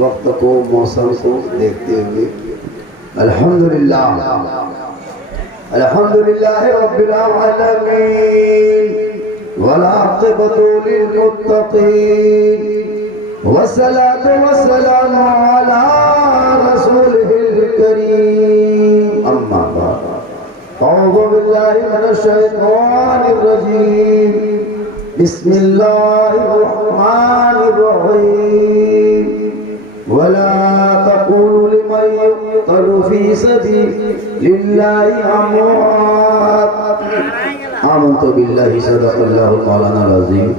वक्त को मौसम को देखते हुए अल्हम्दुलिल्लाह अल्हम्दुलिल्लाह रब्बिल आलमीन वल आक़िबतु लिल मुत्तक़ीन वस्सलातु वस्सलामु अला रसूलिल करीम अम्मा बाद अऊज़ु बिल्लाहि मिनश शैतानिर रजीम बिस्मिल्लाहिर रहमानिर रहीम वला तक़ूलू लिमन युक़तलू फी सबीलिल्लाहि अमवात आमन्तु बिल्लाहि सदक़ल्लाहुल मौलानाल अज़ीम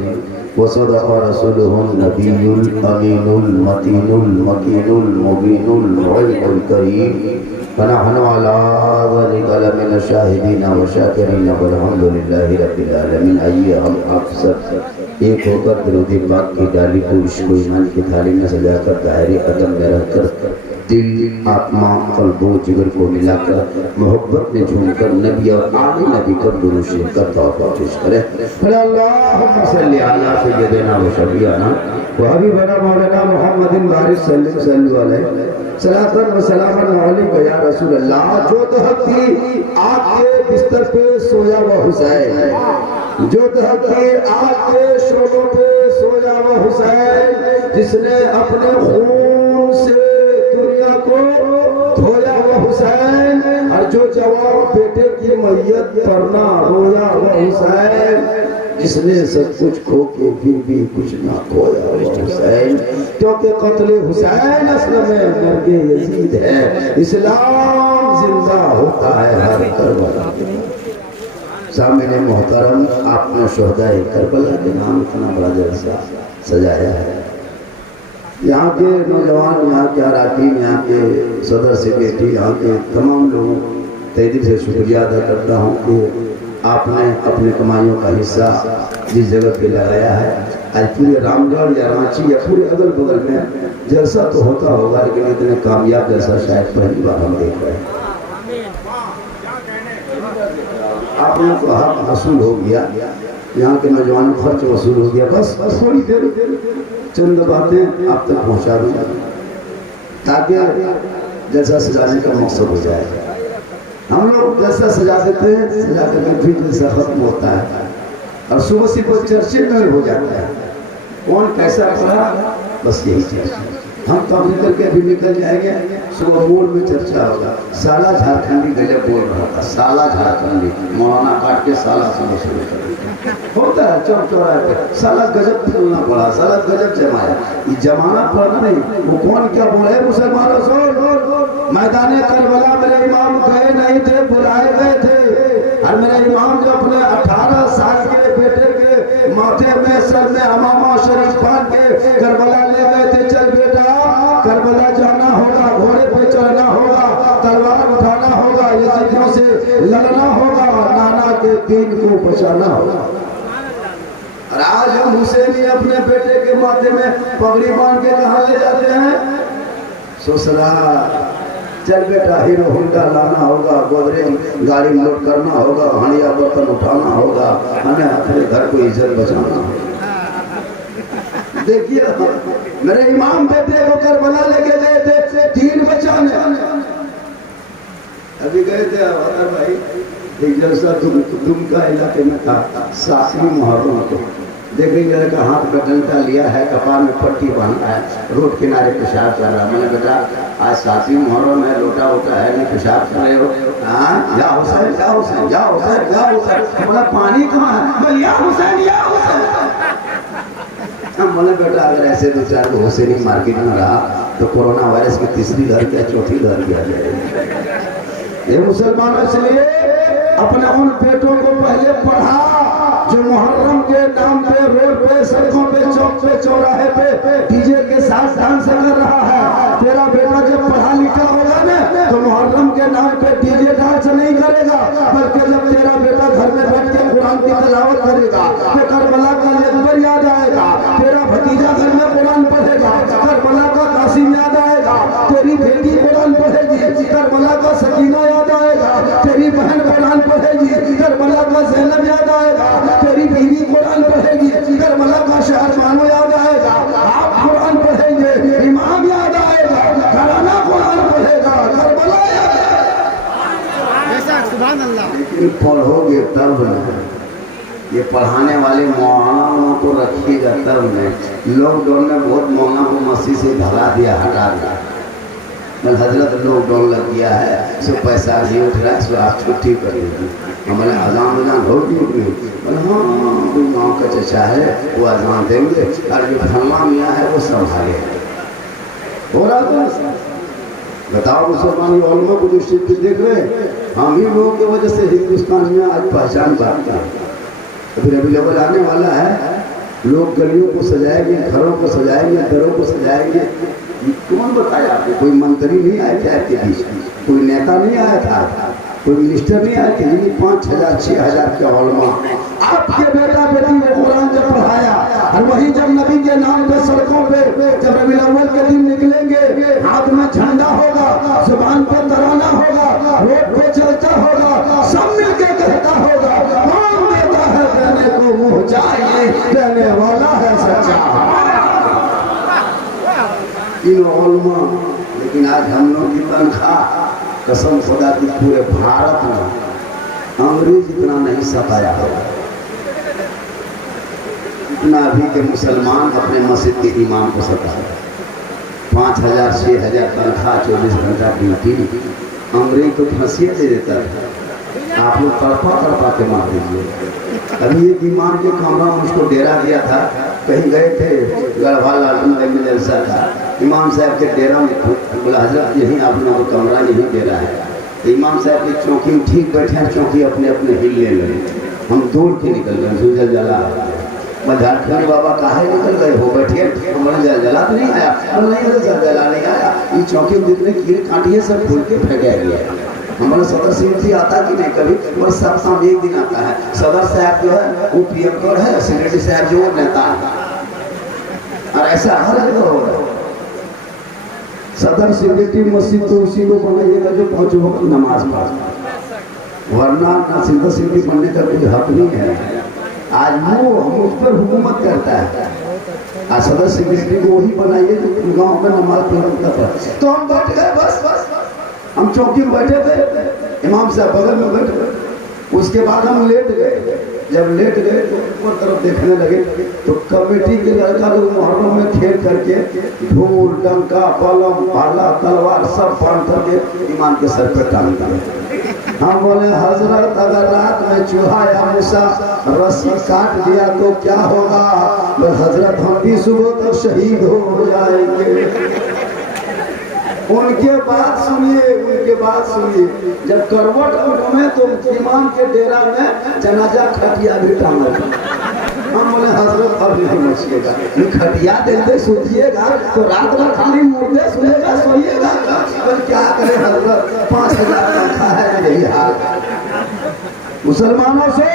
व सदक़ रसूलुहुन नबियुल अमीनुल मतीनुल मकीनुल मुबीनुल मुइनुल करीम वनहनु अला ज़ालिका लमिन शाहिदीन व शाकिरीन वल्हम्दुलिल्लाहि रब्बिल आलमीन। आइए हम आप सब एक होकर दरूद पाक की डाली को इश्क़ ईमान की थाली में सजाकर दायरे कदम में रहकर दिल आत्मा क़ल्ब व जिगर को मिलाकर मोहब्बत में झूमकर नबी और आले नबी का दुरूद शरीफ का तौबा पेश करें। अल्लाहुम्मा सल्लि अला सय्यिदिना व शफीअना व हबीबना मौलाना मुहम्मदिन बारिक सल्लल्लाहु अलैहि सलातन व सलामन अलैका या रसूल अल्लाह। जो तहकी आग के बिस्तर पे सोया वो हुसैन, जो तहकी आग के शोलों पे सोया वो हुसैन, जिसने अपने खून से दुनिया को धोया वो हुसैन, और जो जवान बेटे की मैयत पर ना रोया वो हुसैन, जिसने सब कुछ खो के फिर भी कुछ ना खोया वो हुसैन। क्योंकि कत्ल हुसैन असल में मर्गे यजीद है, इस्लाम जिंदा होता है हर करबला। सामने मोहतरम आपने शोहदाए करबला के नाम इतना बड़ा जलसा सजाया है। यहाँ के नौजवान, यहाँ के अरकान, यहाँ के सदर सेक्रेटरी, यहाँ के तमाम लोगों तहे दिल से शुक्रिया अदा करता हूँ कि आपने अपने कमाइयों का हिस्सा जिस जगह पे लगाया है। आज पूरे रामगढ़ या रांची या पूरे अगल बगल में जलसा तो होता होगा, लेकिन इतने कामयाब जलसा शायद पहली बार हम देख रहे हैं। आप लोगों को हक वसूल हो गया, यहाँ के नौजवानों का खर्च वसूल हो गया। बस थोड़ी देर चंद बातें आप तक पहुँचा दूँ ताकि जलसा सजाने का मकसद हो जाए। हम लोग जैसा सजा देते हैं, सजा करके फिर जैसा खत्म होता है और सुबह से कोई चर्चे में हो जाता है, कौन कैसा पढ़ा, बस यही चर्चा। हम तो निकल के अभी निकल जाएंगे, सुबह मोड़ में चर्चा होगा। साला झारखंडी गले बोल रहा था, साला झारखंडी, मौलाना काट के साला सुबह शुरू कर होता है चौक चौराहे पे। साला गजब बोलना पड़ा, साला गजब जमाया। ये जमाना पड़ा नहीं, वो कौन क्या बोले मुसलमानों से। मैदाने करबला मेरे इमाम गए नहीं थे, बुलाए गए थे। और मेरे इमाम जो अपने 18 साल के बेटे के माथे में सर में अमामा शरीफ बांध के करबला ले गए थे। चल बेटा करबला जाना होगा, घोड़े पे चढ़ना होगा, तलवार उठाना होगा, यजीदियों से लड़ना होगा, नाना के दीन को बचाना होगा। और आज हम हुसैनी अपने बेटे के माथे में पगड़ी बांध के कहाँ ले जाते हैं? ससुराल। चल बेटा हीरो होंडा लाना होगा, गोदरेज गाड़ी लोड करना होगा, हानिया बर्तन उठाना होगा, हमें अपने घर को इज्जत बचाना होगा। देखिए मेरे इमाम बेटे को करबला लेके गए थे दीन बचाने। अभी गए थे अगर भाई एक जलसा दुमका इलाके में था, 7वीं मुहर्रम को देखेंगे लड़का हाथ में डंडा लिया है, कपार में पट्टी बांधा है, रोड किनारे पेशाब कर रहा। मैंने बेटा आज 7वीं मुहर्रम है, लोटा वोटा है नहीं, पेशाब कर रहे हो? हाँ या हुसैन या हुसैन या हुसैन या हुसैन। बोला पानी कहाँ है? बोल या हुसैन या हुसैन। हम बोले बेटा अगर ऐसे 2-4 को हुसैनी मार्केट में रहा तो कोरोना वायरस की तीसरी लहर क्या चौथी लहर क्या जाएगी। ये मुसलमानों इसलिए अपने उन बेटों को पहले पढ़ा जो मुहर्रम के नाम पे रोड पे सड़कों पे चौक पे चौराहे पे डीजे के साथ डांस कर रहा है। तेरा बेटा जब पढ़ा लिखा होगा ना तो मुहर्रम के नाम पे डीजे डांस नहीं करेगा, बल्कि जब तेरा बेटा घर में बैठ के कुरान की तिलावत करेगा तो करबला का लेक्चर याद आएगा, तेरा भतीजा घर में कुरान पढ़ेगा, करबला का कासिम याद आएगा, तेरी बेटी कुरान पढ़ेगी, करबला का सकीना याद आएगा, तेरी बहन कुरान पढ़ेगी, करबला का ज़ैनब याद आएगा, तेरी बीवी कुरान पढ़ेगी, करबला का शहरबानो याद आएगा। आप कुरान पढ़ेंगे, इमाम याद पढ़ोगे तब न, ये पढ़ाने वाले मौलानाओं को रखिएगा तब नहीं। लॉकडाउन में बहुत मौलाना को मस्जिद से भगा दिया, हटा दिया। मैं हजरत लॉकडाउन लग गया है, सो पैसा नहीं उठ रहा है, सो आप छुट्टी कर लीजिए। हमारे अजान वजान होगी बोले हाँ कोई गाँव का चचा है वो अजान देंगे और जो फलना मियाँ है वो संभाले। हो रहा था। बताओ मुसलमान उलमा को दृष्टि देख रहे हम ही लोगों की वजह से हिंदुस्तान में आज पहचान पाते हैं। तो फिर अभी जब आने वाला है, लोग गलियों को सजाएंगे, घरों को सजाएंगे, दरों को सजाएंगे। कौन बताया आपको? कोई मंत्री नहीं आए थे आपके बीच, कोई नेता नहीं आया था, कोई मिनिस्टर नहीं आए थे। जिनकी 5,000 6,000 के उलमा आपके बेटा बेटी को कुरान जब पढ़ाया, और वही जब नबी के नाम पे सड़कों पे जब रबीउल अव्वल के दिन निकलेंगे, हाथ में झंडा होगा, जुबान पे तराना होगा, रोड पे चलता होगा, सब मिलके कहता होगा कौन देता है देने को मुँह चाहिए, देने वाला है सच्चा इन उलमा। लेकिन आज हम लोग की तनख्वाह कसम खुदा की पूरे भारत में अंग्रेज इतना नहीं सताया होगा इतना अभी के मुसलमान अपने मस्जिद के इमाम को सताया। 5,000 6,000 तनख्वाह, 24 घंटा ड्यूटी। अंग्रेज तो फांसी दे देता है, आप लोग तड़पा तड़पा के मार दीजिए। अभी एक इमाम के कमरा में उसको डेरा दिया था, कहीं गए थे गढ़वाल में जलसा था, इमाम साहब के डेरा में बोला हजरत यहीं आप लोगों का कमरा यहीं डेरा है। तो इमाम साहब की चौकी में ठीक बैठे हैं, चौकी अपने अपने हिलने लगे। हम दूर के निकल गए, जूझल जला झारखंड बाबा काहे निकल गए हो, बैठिए हमारा जलजला तो नहीं आया। नहीं जलजला नहीं आया, ये चौकी में जितने कीड़े काटिए सब फूल के फेंका गया। हमारा सदर सिंह आता कि नहीं कभी, बस सप्ताह में एक दिन आता है। सदर साहब जो है वो पीएम है, सेक्रेटरी साहब जो नेता है, और ऐसा हर जगह हो रहा है। सदर सेक्रेटरी मस्जिद तो उसी को बनाइएगा जो 5 वक्त नमाज पढ़े, वरना ना सदर सेक्रेटरी बनने का कोई हक नहीं है। आज वो हम उस पर हुकूमत करता है, आज सदर सेक्रेटरी को वही बनाइए जो गाँव में नमाज पढ़ता था। तो हम बैठ गए, बस हम चौकी में बैठे थे, इमाम साहब बगल में बैठे। उसके बाद हम लेट गए। जब लेट गए तो ऊपर तरफ देखने लगे तो कमेटी के लड़का लोग मुहर्रम में खेल करके ढोल डंका बलम भाला तलवार सब बांध करके इमाम के सर पर टांग दिए। हम बोले हजरत अगर रात में चूहा या मूसा रस्सी काट दिया तो क्या होगा? हजरत हम भी सुबह तक शहीद हो जाएंगे। उनके बात सुनिए, जब करवट घूमे तो इमाम के डेरा में जनाजा खटिया भी टांगा। हम बोले हजरत अब नहीं बचिएगा, खटिया दे सोचिएगा तो रात में खाली मुर्दे सुनेगा सोइएगा। क्या करे हजरत, 5,000 तनख्वाह है, यही हाल। मुसलमानों से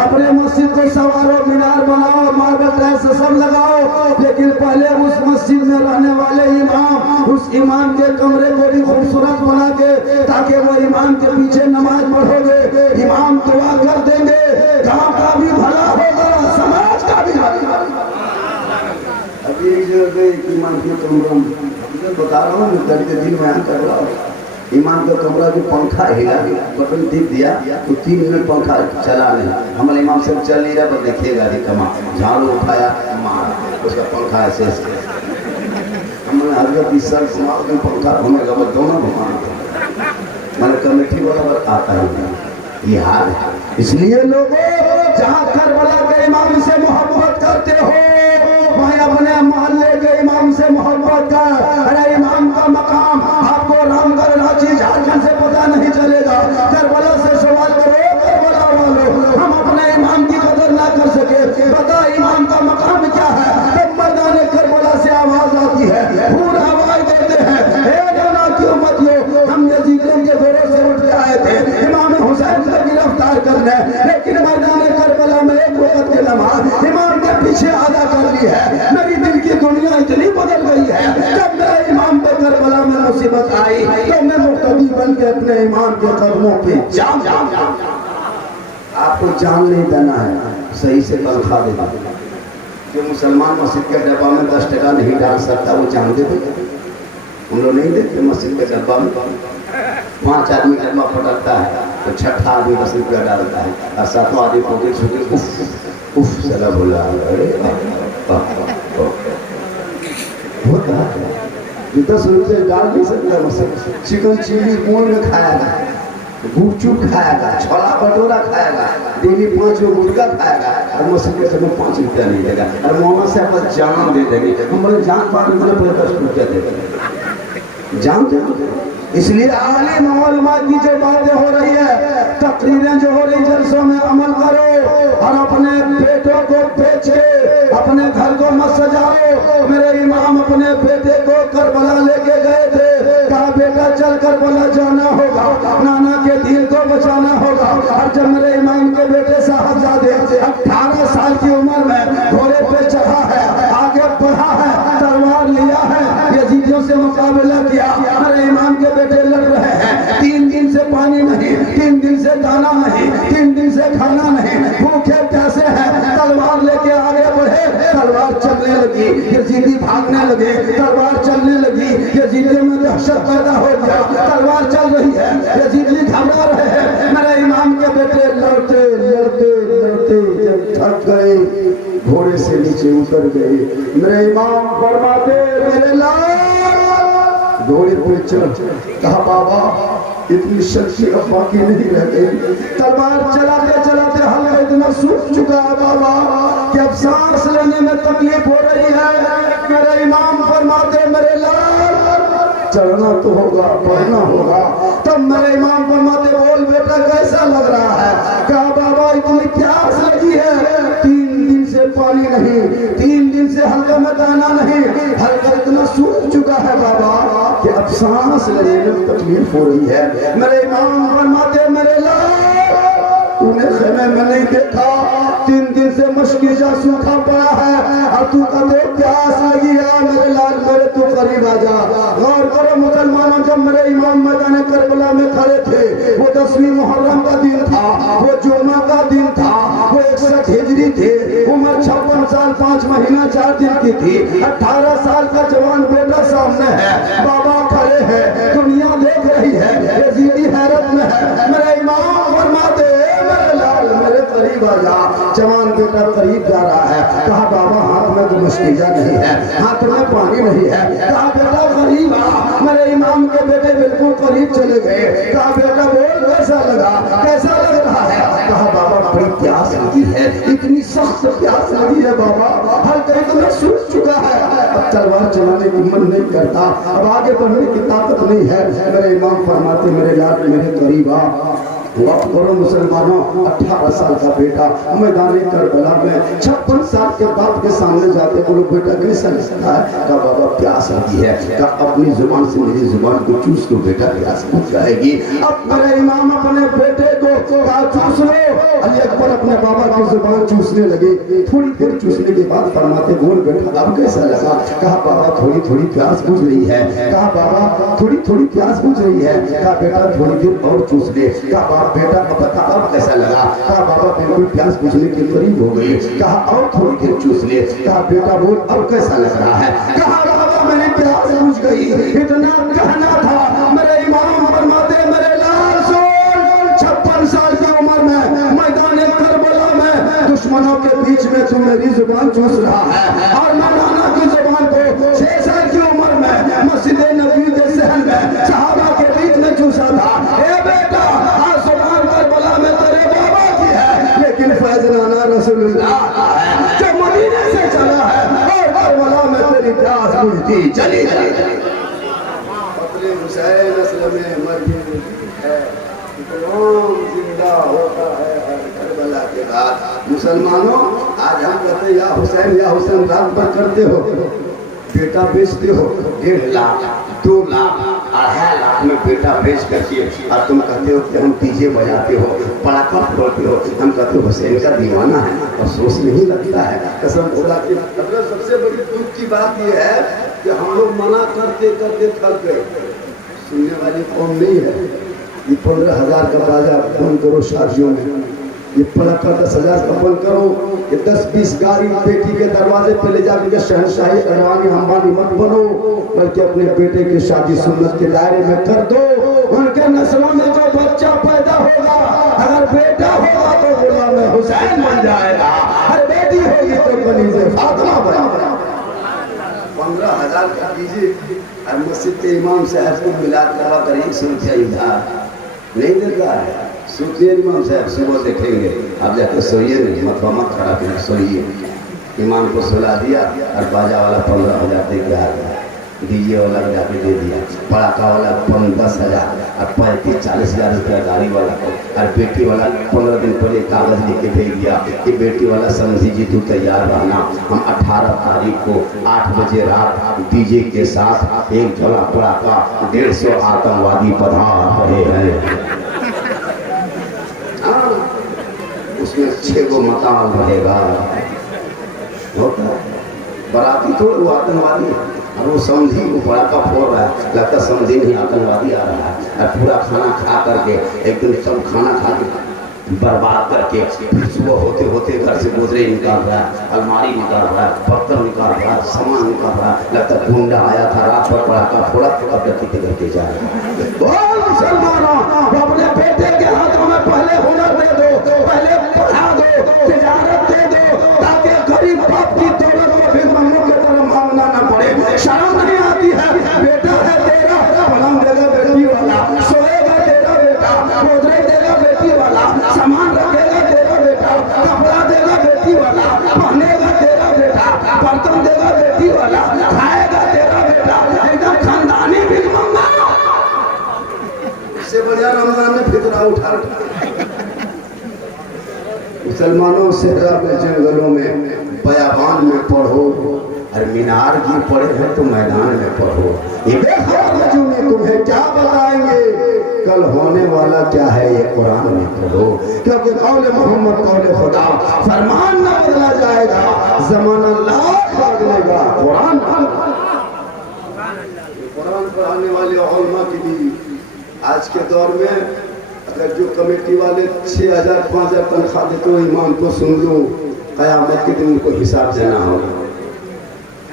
अपने मस्जिद को सवारो, मीनार बनाओ, मार्बल टाइल्स सब लगाओ, लेकिन पहले उस मस्जिद में रहने वाले इमाम, उस इमाम के कमरे को भी खूबसूरत बना के, ताकि वो इमाम के पीछे नमाज पढ़ोगे, इमाम दुआ कर देंगे, गांव का भी भला होगा, समाज का भी भला। अभी एक जगह इमाम के कमरा में बता रहा हूँ, दिन बयान कर रहा हूँ। इमाम का कमरा जो पंखा हिला, बटन टिप दिया तो 3 मिनट पंखा चला नहीं। हमारे इमाम से चल नहीं रहा, पर देखिएगा कमा झाड़ू उठाया मार उसका पंखा ऐसे हमने हजरत इस सर में पंखा घूमेगा, बस दोनों घुमाना मैंने कमेटी वाला आता है। ये हाल है। इसलिए लोगों जहाँ करबला के इमाम से मोहब्बत करते हो, वहीं अपने मोहल्ले के इमाम से मोहब्बत कर। अरे इमाम का मकाम आपको रामगढ़ रांची झारखंड से पता नहीं चलेगा। करबला से सवाल करो, करबला वालों, हम अपने इमाम की कदर ना कर सके, पता इमाम का मकाम क्या है? जब मैदान करबला से आवाज आती है, पूरा आवाज देते हैं, क्यों मत लो, हम यजीदों के घोड़ों से उठ के आए थे इमाम हुसैन को गिरफ्तार करने, लेकिन मैदान करबला में एक वक्त के नमाज इमाम के पीछे अदा कर ली है। मेरी दिल की दुनिया इतनी बदल गई है, जब मेरे इमाम पे करबला में मुसीबत आई तो मैं मुक्तदी बन के अपने इमाम के कदमों पे जान आपको जान नहीं देना है, सही से तनख्वाह देना। जो मुसलमान मस्जिद के डब्बा में 10 टका नहीं डाल सकता वो जान दे देते। उन लोग नहीं देते मस्जिद के डब्बा में 5 आदमी डब्बा पटकता है, तो छठा आदमी 10 रुपया डालता है और सातों आदमी पॉकेट छूटे उफ चला बोला होता है। 10 रुपये डाल नहीं सकता उसे। चिकन चिली मोल में खाएगा, गुपचुप खाएगा, छोला भटूरा खाएगा, डेली 5 गुटखा खाएगा और मछली से 5 रुपया नहीं देगा और मोहम्मद से अपन जान दे देंगे। हमारे जान पाने के लिए 10 रुपया दे देंगे, जान दे। इसलिए आलिम उलमा की जो बातें हो रही है, तकरीरें जो हो रही, जलसों में अमल करो और अपने बेटों को बेच के अपने घर को मत सजाओ। मेरे इमाम अपने बेटे को करबला लेके गए थे, कहा बेटा चल करबला जाना होगा, नाना के दिल को बचाना होगा। और जब मेरे इमाम के बेटे साहबजादे 18 साल की उम्र में घोड़े पे चढ़ा है, आगे बढ़ा है, तलवार लिया है, यजीदियों से मुकाबला किया, मेरे इमाम के बेटे लड़ रहे हैं। 3 दिन से पानी नहीं, 3 दिन से दाना नहीं, 3 दिन से खाना नहीं, भूखे प्यासे हैं, तलवार लेके आगे बढ़े, तलवार चलने लगी, यजीदी भागने लगे, तलवार चलने लगी, यजीदी में दहशत पैदा हो गया, तलवार चल रही है, यजीदी घबरा रहे हैं। मेरे इमाम के बेटे लड़ते लड़ते लड़ते जब थक गए, घोड़े से नीचे उतर गए। मेरे इमाम फरमाते मेरे लाल घोड़े पे चढ़, कहा बाबा इतनी शक्ति अब बाकी नहीं रह गई। तलवार चलाते चलाते हल्का इतना सूख चुका है बाबा कि अब सांस लेने में तकलीफ हो रही है। मेरे इमाम फरमाते मेरे लाल चढ़ना तो होगा, बढ़ना होगा। तब मेरे इमाम फरमाते बोल बेटा कैसा लग रहा है? कहा बाबा इतनी प्यास लगी है, 3 दिन से पानी नहीं, 3 दिन से हल्का में दाना नहीं, हल्का इतना सूख चुका है बाबा कि अब सांस लेने में तकलीफ हो रही है। मेरे इमाम फरमाते मेरे लाल तूने खेमे में नहीं देखा, 3 दिन से मशकीजा सूखा पड़ा है और तू कहते प्यास लगी है। मेरे लाल मेरे तू करीब आ जा। गौर करो मुसलमानों, जब मेरे इमाम मैदान करबला में खड़े थे, वो 10वीं मुहर्रम का दिन था, वो जुम्मा का दिन था, वो 61 हिजरी थे, उम्र 56 साल 5 महीना 4 दिन की थी। 18 साल का जवान बेटा सामने है, बाबा खड़े हैं, दुनिया देख रही है, यजीदी हैरत में है। मेरे इमाम फरमाते मेरे लाल मेरे करीब आ जा। जवान बेटा करीब जा रहा है, कहा बाबा हाथ में तो मशकीजा नहीं है, हाथ में पानी नहीं है। कहा बेटा करीब आ। मेरे इमाम के बेटे बिल्कुल करीब चले गए। कहा बेटा बोल कैसा लगा, कैसा लग रहा है? कहा बाबा बड़ी प्यास लगी है, इतनी सख्त प्यास लगी है बाबा, हर कहीं तो मैं सूख चुका है, अब तलवार चलाने की मन नहीं करता, अब आगे बढ़ने की ताकत नहीं है। मेरे इमाम फरमाते मेरे लाल मेरे करीब आ। वक्त करो मुसलमानों, 18 साल का बेटा मैदान करबला में 56 साल के बाप के सामने जाते बोलो बेटा कैसा लगता है? कहा बाबा प्यास लगी है। कहा अपनी जुबान से मेरी जुबान को चूस लो बेटा, प्यास बुझ जाएगी। अब मेरे इमाम अपने बेटे को कहा चूस लो। अली अकबर अपने बाबा की जुबान चूसने लगे। थोड़ी देर चूसने के बाद फरमाते बोल बेटा अब कैसा लगा? कहा बाबा थोड़ी थोड़ी प्यास बुझ रही है। कहा बाबा थोड़ी थोड़ी प्यास बुझ रही है। कहा बेटा थोड़ी देर और चूस ले। कहा बेटा अब बता अब कैसा लगा? कहा बाबा बिल्कुल प्यास बुझने के करीब हो गई। कहा और थोड़ी देर चूस ले। कहा बेटा बोल अब कैसा लग रहा है? कहा बाबा मेरी प्यास बुझ गई, इतना कहना था। मेरे इमाम फरमाते मेरे लाल सुन, 56 साल की उम्र में मैदान करबला में दुश्मनों के बीच में तू मेरी जुबान चूस रहा है और मैं नाना की जुबान को 6 साल की उम्र में मस्जिद नबी के सहन में सहाबा के बीच में चूसा था। ए बेटा नाना रसूलुल्लाह जो मदीने से चला है और करबला में तेरी प्यास बुझती चली गई। अपने हुसैन असल में मर है, इकराम जिंदा होता है करबला के बाद। मुसलमानों आज हम कहते या हुसैन रात भर करते हो, बेटा बेचते हो 1.5 लाख 2 लाख 2.5 लाख में बेटा बेच करके और तुम कहते हो कि हम डीजे बजाते हो, पटाखा फोड़ते हो। हम कहते हो हुसैन का दीवाना है, अफसोस नहीं लगता है? कसम खुदा की। सबसे बड़ी दुख की बात यह है कि हम लोग मना करते करते थक गए। सुनने वाली कौन नहीं है? ये 15,000 का बाजा बंद करो शादियों में, ये पड़ाका 10,000 का बंद करो, ये 10-20 गाड़ी बेटी के दरवाजे पे ले जाकर शहनशाही अडवाणी अंबानी मत बनो, बल्कि अपने बेटे की शादी सुन्नत के दायरे में कर दो। उनके नस्लों में जो बच्चा पैदा होगा, अगर बेटा होगा तो गुलाम हुसैन बन जाएगा, अगर बेटी होगी तो कनीज़े फातिमा बन जाएगा। 15,000 का दीजिए और मस्जिद के इमाम साहब को मिला करवा कर 100 रुपया उधार नहीं देता है। सुखिए इमाम साहब सुबह देखेंगे, आप जाकर सोइए नहीं, मत खराब है, सोइए। इमाम को सुला दिया और बाजा वाला 15,000 दे के आ गया, डीजे वाला जाके दे दिया, पड़ाका वाला 10,000 और 35-40,000 रुपया गाड़ी वाला को, और बेटी वाला 15 दिन पहले कागज लिख के भेज दिया कि बेटी वाला समझी जी तू तैयार रहना, हम 18 तारीख को 8 बजे रात डीजे के साथ एक झोला पड़ाका 150 आतंकवादी पधार रहे हैं। उसमें 6 गो मकान रहेगा, होता बराती तो वो आतंकवादी और वो समझी वो पड़ाका फोड़ रहा है, लगता समझी नहीं आतंकवादी आ रहा है, और पूरा खाना खा करके एकदम सब खाना खा के बर्बाद करके सुबह होते होते घर से गुजरे निकाल रहा है, अलमारी निकाल रहा है, बर्तन निकाल रहा है, सामान निकाल रहा है, लगता गुंडा आया था रात पर पड़ाका फोड़ा व्यक्ति के घर के जा रहा है। मुसलमानों, अपने बेटे के हाथों में पहले हुनर दे दो, पहले पढ़ा दो, तिजारत दे दो, ताकि गरीब बाप की दौलत को भी मम्मी की तरफ मांगना न पड़े। शर्म नहीं आती है? बेटा है तेरा, पलंग देगा बेटी वाला, सोएगा तेरा बेटा, गोदरेज देगा बेटी वाला, सामान रखेगा तेरा बेटा, कपड़ा देगा बेटी वाला, पहनेगा तेरा बेटा, बर्तन देगा बेटी वाला, खाएगा तेरा बेटा, एकदम खानदानी भी मम्मा। इससे बढ़िया रमजान में फितरा उठा। मुसलमानों सेहरा में, जंगलों में, बयाबान में पढ़ो, और मीनार की पढ़े हैं तो मैदान में पढ़ो। ये बेखबर में तुम्हें क्या बताएंगे, कल होने वाला क्या है ये कुरान में पढ़ो, क्योंकि कौले मोहम्मद कौले खुदा, फरमान न बदला जाएगा, जमाना लाख बदलेगा, कुरान पढ़ाने वाले उलमा की भी आज के दौर में अगर जो कमेटी वाले 6,000-5,000 तनख्वाह देते हो, इमाम को सुन लो, क़यामत के दिन उनको हिसाब देना होगा।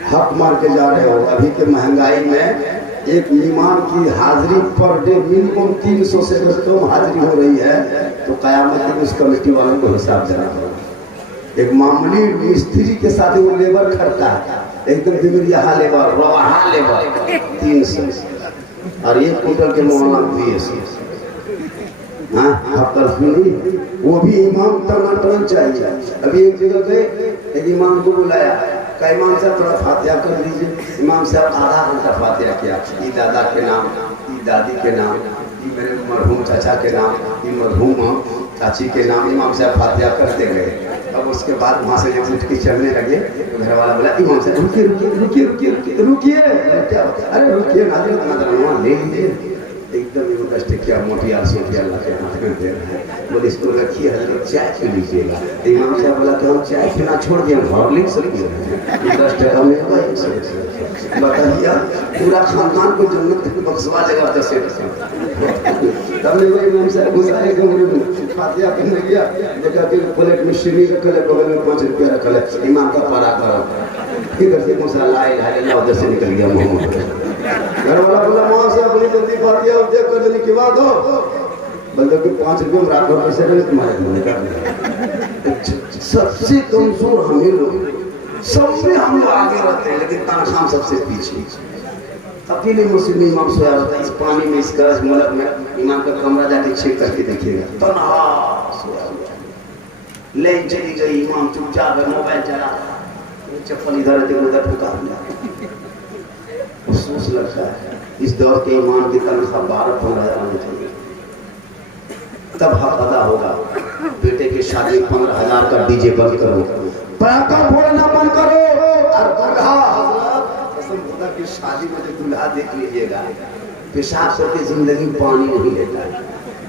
हक मार के जा रहे हो। अभी के महंगाई में एक इमाम की हाजिरी पर डे मिनिमम 300 से कम हाजिरी हो रही है, तो क़यामत के दिन उस कमेटी वालों को हिसाब देना होगा। एक मामूली मिस्त्री के साथ वो लेबर खड़ता है, एकदम दिमरिया लेबर, रवाहा लेबर 300, और 1 कुंटल के मोहल्ला 20। हाँ, वो भी इमाम टन चाहिए। अभी एक जगह पे एक इमाम को बुलाया, का इमाम साहब थोड़ा फातिहा कर लीजिए। इमाम साहब आधा घंटा फातिहा किया, ये दादा के नाम, ये दादी के नाम, ये मेरे मरहूम चाचा के नाम, ये मरहूम चाची के नाम। इमाम साहब फातिहा करते गए। अब उसके बाद वहाँ से जब उठ के चलने लगे तो घर वाला बोला, इमाम साहब रुकिए रुकिए रुकिए रुकिए रुकिए रुकिए, क्या? अरे रुकिए ना, ले लीजिए। एकदम इंटरेस्ट क्या मोटी सोटिया अल्लाह के हाथ में दे रहा है। बोले इसको रखिए, हजरत चाय पी लीजिएगा। इमाम साहब बोला कि हम चाय पीना छोड़ दिए, हॉर्लिक्स इंटरेस्ट है हमें। बताइए, पूरा खानदान को जन्नत बख्शवा देगा 10%। तब ने वही इमाम साहब गुजारे कमरे में फातिहा करने गया, देखा कि प्लेट में शीनी रखल है, बगल में 5 रुपया रखल है, इमाम का पारा करो। इधर से मुसा लाए उधर से निकल गया मोहम्मद। घर वाला बोला, वहां से अपनी जल्दी फातिहा देख कर देने के बाद हो बंदे के 5 रुपये में रात भर पैसे रहे तुम्हारे। सबसे कमजोर हमें लोग, सबसे हम लोग आगे रहते हैं, लेकिन तनख्वाह सबसे पीछे। अकेले मुस्लिम इमाम सोया होता है इस पानी में, इस गरज मुल्क में। इमाम का कमरा जाके चेक करके देखिएगा, तनहा सोया हुआ। लाइन चली गई, इमाम चुपचाप है, मोबाइल चला, चप्पल इधर उधर फुका दिया। अफसोस लगता है इस दौर के इमाम की तनख्वाह 12-15 हज़ार होनी चाहिए, तब हक अदा होगा। बेटे की शादी 15,000 का डीजे बंद करो, पटाखा फोड़ना बंद करो। और दुल्हा कसम खुदा की शादी में जो दुल्हा देख लीजिएगा, पेशाब करके जिंदगी पानी नहीं लेता है,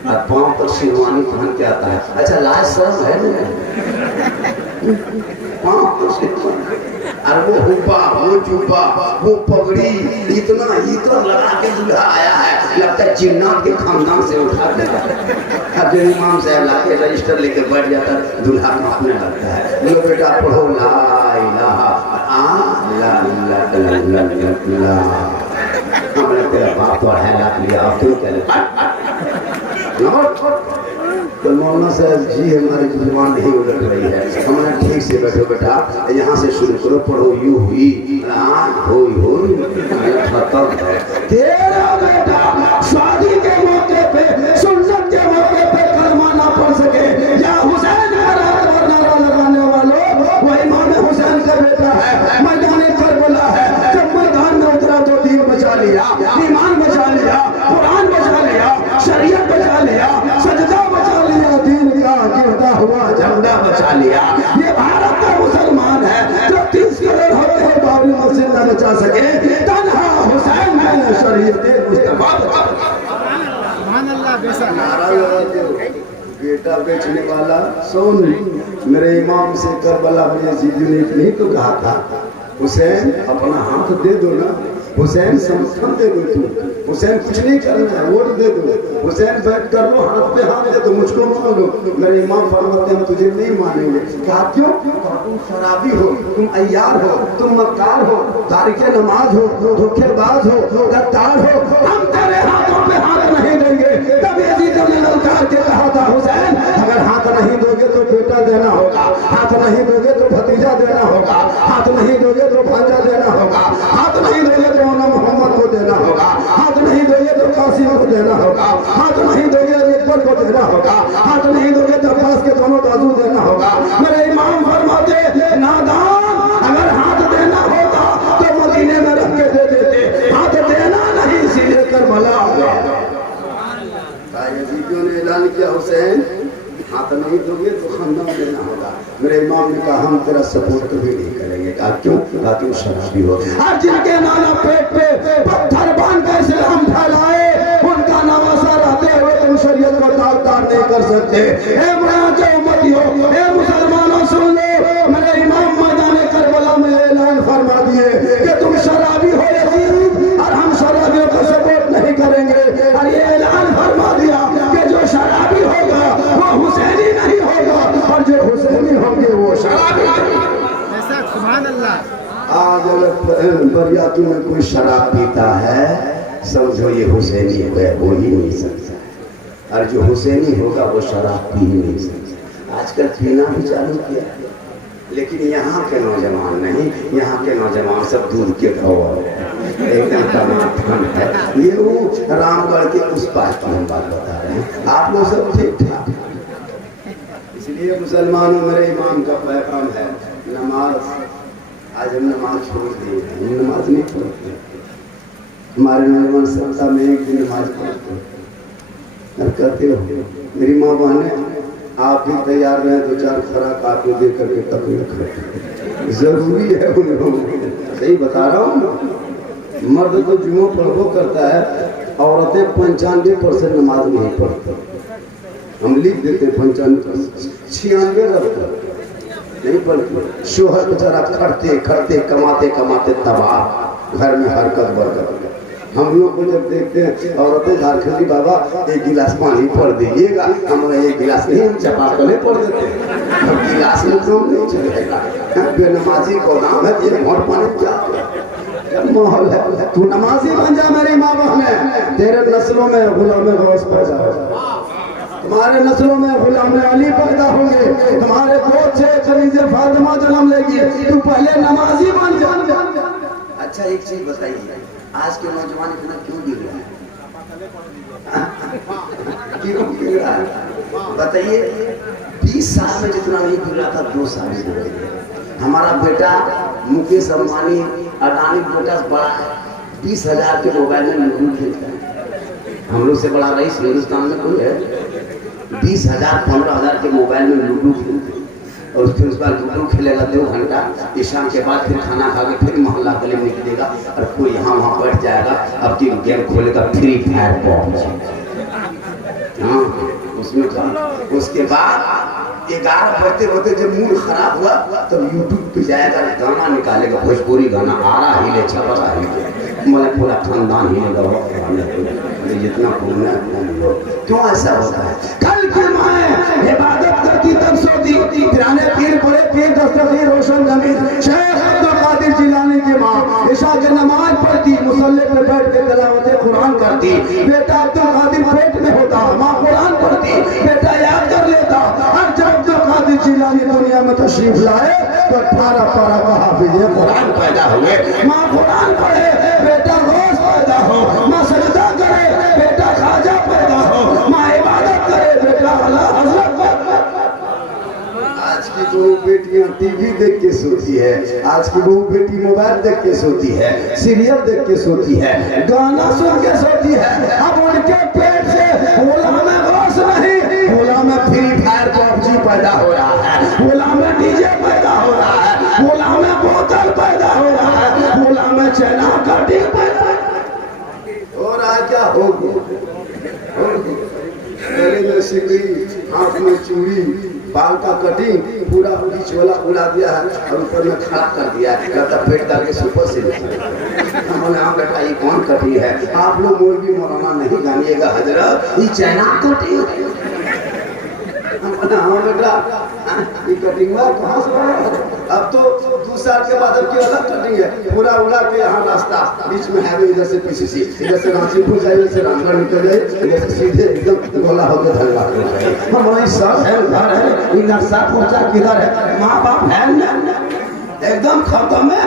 और पाँव पर शेरवानी पहन के आता है। अच्छा, लाज शर्म है ना? पाँव पर शेरवानी, और वो हुब्बा, वो जुब्बा, वो पगड़ी, इतना लगा के दूल्हा आया है। लगता है जिन्नात के खानदान से उठा देता है। अब जो इमाम साहब लाके रजिस्टर लेके बैठ जाता है, दूल्हा कांपने लगता है। बोलो बेटा पढ़ो ला इलाहा हमने तेरा बाप तो हैला लिया, अब तुम क्या तो मौलाना साहब जी हमारी जुबान नहीं उलट रही है। हमने ठीक से बैठो बेटा, यहाँ से शुरू करो, पढ़ो यू हुई हुई खत्म है। तेरा बेटा शादी के मौके पे, सुन्नत के मौके पे कलमा ना पढ़ सके, या हुसैन का नारा लगाने वालों, वो इमाम हुसैन का बेटा है, मैदान करबला है। जब मैदान में उतरा तो दीन बचा लिया, ईमान बचा लिया, कुरान बचा लिया, शरीयत बचा लिया, सजदा बचा लिया, दीन का गिरता हुआ झंडा बचा लिया। ये भारत का मुसलमान है जो 30 करोड़ होते हैं बाबरी मस्जिद न बचा सके, तन्हा हुसैन है शरीयत मुस्तफा बचा। बेटा बेचने वाला सुन, मेरे इमाम से करबला में यजीद ने नहीं तो कहा था, हुसैन अपना हाथ दे दो ना, हुसैन समर्थन दे दो, तुम हुसैन कुछ नहीं करना है, वोट दे दो, हुसैन बैठ कर लो, हाथ पे हाथ दे दो, मुझको मान लो। मेरे इमाम फरमाते हैं तुझे नहीं मानेंगे। कहा क्यों? तुम शराबी हो, तुम अय्यार हो, तुम मक्कार हो, तारिके नमाज हो, धोखेबाज हो, गद्दार हो, हम तेरे हाथों पे हाथ नहीं देंगे। तब यजीद ने ललकार के कहा था, हुसैन अगर हाथ नहीं दोगे तो बेटा देना होगा, हाथ नहीं दोगे तो भतीजा देना होगा, हाथ नहीं दोगे तो भांजा देना होगा, हाथ नहीं दोगे तो मोहम्मद को देना होगा, हाथ नहीं दोगे तो कासिम को देना होगा, हाथ नहीं दोगे अकबर को देना होगा, हाथ नहीं दोगे तो अब्बास के दोनों बाजू देना होगा। मेरे इमाम फरमाते नादान, अगर हाथ देना होता तो मदीने में रख के दे देते, हाथ देना नहीं सीधे करबला आ गया। यजीदियों ने ऐलान किया, हुसैन हाथ नहीं दोगे तो खानदान देना होगा। मेरे इमाम ने कहा हम तेरा सपोर्ट कभी नहीं करेंगे। कहा क्यों? कहा तुम शराबी हो। आज जिनके नाना पेट पे पत्थर बांध के इस्लाम फैलाए, उनका नवासा रहते हुए तुम शरीयत को दागदार नहीं कर सकते। ए मुराद के उम्मतियों, ए मुसलमानों सुन लो, मेरे इमाम मैदान करबला में ऐलान फरमा दिए कि तुम शराबी हो यजीद, और हम शराबियों का सपोर्ट नहीं करेंगे। और ये ऐलान फरमा दिया कि जो शराबी होगा वो हुसैनी नहीं होगा, और जो हुसैनी होंगे वो शराबी। सुभान अल्लाह। आज अगर बरियातों में कोई शराब पीता है, समझो ये हुसैनी है, वो ही नहीं सकता, और जो हुसैनी होगा वो शराब पी ही नहीं सकता। आजकल पीना भी चालू किया है, लेकिन यहाँ के नौजवान नहीं, यहाँ के नौजवान सब दूध के खौर एकदम टमाटर है। ये वो रामगढ़ के उस पास की हम बात बता रहे हैं, आप लोग सब ठीक ठाक। इसलिए मुसलमानों, मेरे इमाम का पैगाम है, नमाज आज हम नमाज छोड़ दिए, हम नमाज नहीं पढ़ते। हमारे नौजवान सप्ताह में एक दिन नमाज पढ़ते करते हो। मेरी माँ बहने आप भी तैयार रहे, दो चार खुराक आपको दे करके तब रखें, जरूरी है उन लोगों को। सही बता रहा हूँ ना, मर्द तो जुम्मा पढ़ो करता है, औरतें 95% नमाज नहीं पढ़ती। हम लिख देते 95%, 96 रखते नहीं पढ़ते। शोहर बेचारा खड़ते खड़ते कमाते कमाते तबाह, घर में हरकत बरकत। हम लोग को जब देखते हैं औरतें झारखंडी, बाबा एक गिलास पानी पड़ दीजिएगा, हम एक गिलास नहीं, हम चपाकले पड़ देते हैं, अब गिलास में तो नहीं चलेगा। बेनमाजी को नाम है, ये मोट पानी क्या माहौल है। तू नमाजी बन जा मेरी माँ बहन है, तेरे नस्लों में गुलाम गौस पैदा होगा, तुम्हारे नस्लों में गुलाम अली पैदा होंगे, तुम्हारे गोद से खलीजे फातिमा जन्म लेगी, तू पहले नमाजी बन जा। अच्छा एक चीज बताइए, आज के नौजवान इतना क्यों गिर रहा है? क्यों गिर रहा है बताइए? 20 साल में जितना नहीं गिर रहा था 2 साल में गिर गया। हमारा बेटा मुकेश अंबानी अडानी बेटा बड़ा है, 20,000 के मोबाइल में लूडो खेलता है। हम लोग से बड़ा रईस हिंदुस्तान में कोई है? 20,000 15,000 के मोबाइल में लूडो खेलते, और फिर उस बार लूडो खेलेगा 2 घंटा, ईशान के बाद फिर खाना खा के फिर मोहल्ला गली में निकलेगा, और कोई यहाँ वहाँ बैठ जाएगा, अब की गेम खोलेगा फ्री फायर बॉम्ब। हाँ उसमें था। उसके बाद 11 बजते बजते जब मूड खराब हुआ तो यूट्यूब पे जाएगा, गाना निकालेगा, भोजपुरी गाना, आरा हिले छपरा हिले, मैंने पूरा खानदान ही लगा जितना घूमना घूम लो। क्यों ऐसा होता है? कल की माए इबादत करती तब सोती, पुराने पीर बड़े पीर दस्तगीर रोशन जमीन शेख अब्दुल कादिर जिलानी की माँ ईशा के नमाज पढ़ती, मुसल्ले पे बैठ के तिलावत कुरान करती। बेटा अब्दुल कादिर पेट में होता, माँ कुरान पढ़ती, बेटा याद कर लेता। और जब अब्दुल कादिर जिलानी दुनिया में तशरीफ लाए तो 18 पारा का हाफिज कुरान पैदा हुए। माँ कुरान पढ़े, बेटा गौस पैदा हो। माँ सजदा करे, बेटा खाजा पैदा हो। माँ इबादत करे, बेटा अल्लाह हज़रत। आज की बहू बेटियां टीवी देख के सोती है, आज की बहू बेटी मोबाइल देख के सोती है, सीरियल देख के सोती है, गाना सुन के सोती है। अब उनके पेट से गोला में गौस नहीं, गोला में फ्री फायर पबजी पैदा हो रहा है, गोला में डीजे पैदा हो रहा है, गोला में बोतल पैदा हो रहा है, गोला में चना कटिंग पैदा और आज क्या होगी? गले में सिकड़ी, हाथ में चूड़ी, बाल का कटिंग पूरा बीच वाला उड़ा दिया है और ऊपर में खराब कर दिया है। कहता पेट करके सुपर से हमने हाँ बेटा ये कौन कटिंग है? आप लोग मुर्गी मौलाना नहीं जानिएगा हजरत, ये चाइना कटिंग। हाँ बेटा ये कटिंग कहाँ से? अब तो 2 साल के बाद अब की अलग कटिंग है, पूरा उड़ा के यहाँ रास्ता बीच में है, इधर से पीसीसी, इधर से रांचीपुर जाए, इधर से रामगढ़ निकल जाए, इधर से सीधे एकदम गोला होकर धनबाद हो जाए। हमारी सब है घर है, इन नक्शा पहुंचा किधर है? माँ बाप है एकदम खत्म है।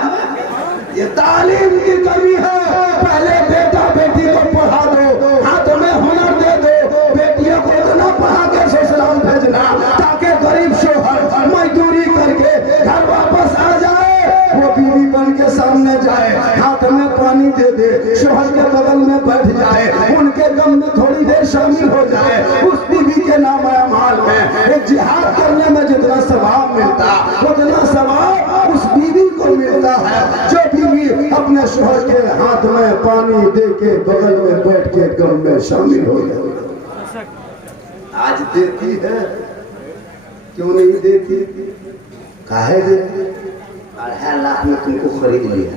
ये तालीम की कमी है। पहले बेटा बेटी को पढ़ा दो, हाथ में हुनर दे दो, बेटियों को इतना पढ़ा के ससुराल भेजना ताकि गरीब शोहर मजदूरी करके घर वापस आ जाए, वो बीवी बन के सामने जाए, हाथ में पानी दे दे, शोहर के बगल में बैठ जाए, उनके गम में थोड़ी देर शामिल हो जाए। उस बीवी के नाम अमाल में एक जिहाद करने में जितना सवाब मिलता उतना सवाब उस बीवी को मिलता है जो बीवी अपने शोहर के हाथ में पानी दे के बगल में बैठ के गम में शामिल हो जाए। आज देती है, क्यों नहीं देती? काहे देती? 2.5 लाख में तुमको खरीद लिया,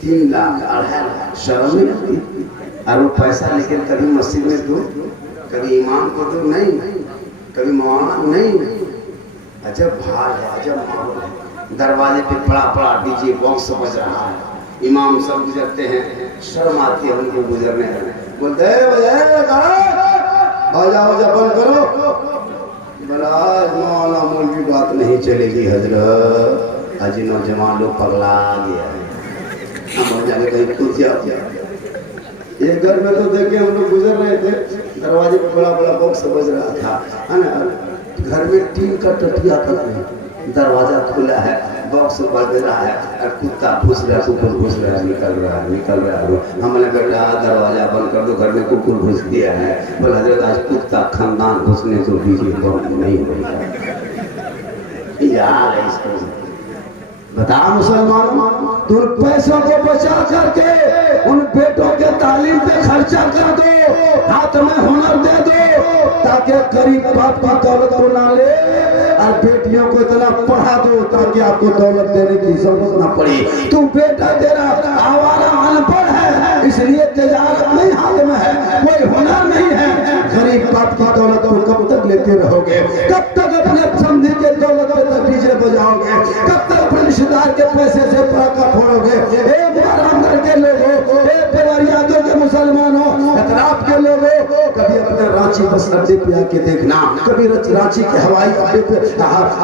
3 लाख 2.5 लाख, शर्म नहीं लगती? और वो पैसा लेकर कभी मस्जिद में दो, कभी इमाम को दो नहीं, कभी मौलाना नहीं। अजब हाल है, अजब माहौल है। दरवाजे पे पड़ा डीजे बॉक्स बज रहा है, इमाम सब गुजरते हैं, शर्म आती है उनको गुजरने में, बोलते आजा बंद करो, मौला मोल की बात नहीं चलेगी हजरत, आज नौजवान लोग पगला गया है, हम जाके कहीं कूद जाओ। एक घर में तो देखे हम लोग गुजर रहे थे, दरवाजे पे बड़ा बॉक्स बज रहा था, है ना, घर में टीन का टटिया तक नहीं, दरवाजा खुला है, बॉक्स बज रहा है और कुत्ता घुस रहा, कुकुर घुस रहा, निकल रहा है। हमने बेटा दरवाजा बंद कर दो, घर में कुकुर घुस गया है। बोला हजरत आज कुत्ता खानदान घुसने तो बीवी बंद नहीं होगा यार। इसको बता मुसलमानों, तुम पैसों को बचा करके उन बेटों के तालीम पे खर्चा कर दो, हाथ में हुनर दे दो ताकि गरीब बाप की दौलत को ना ले, और बेटियों को इतना पढ़ा दो ताकि आपको दौलत देने की जरूरत ना पड़ी। तू बेटा तेरा आवारा अनपढ़ है, इसलिए तिजारत नहीं हाथ में है, कोई हुनर नहीं है, गरीब बाप की दौलत को कब तक लेते रहोगे? कब तक अपने समझी के दौलत पे तक डीजे बजाओगे? कब तक अपने रिश्तेदार के पैसे से पटाखा फोड़ोगे? रामगढ़ के लोगों, देवरियादों के मुसलमानों, इतराफ के लोगों, कभी अपने रांची बस अड्डे पे आके देखना, कभी रांची के हवाई अड्डे पे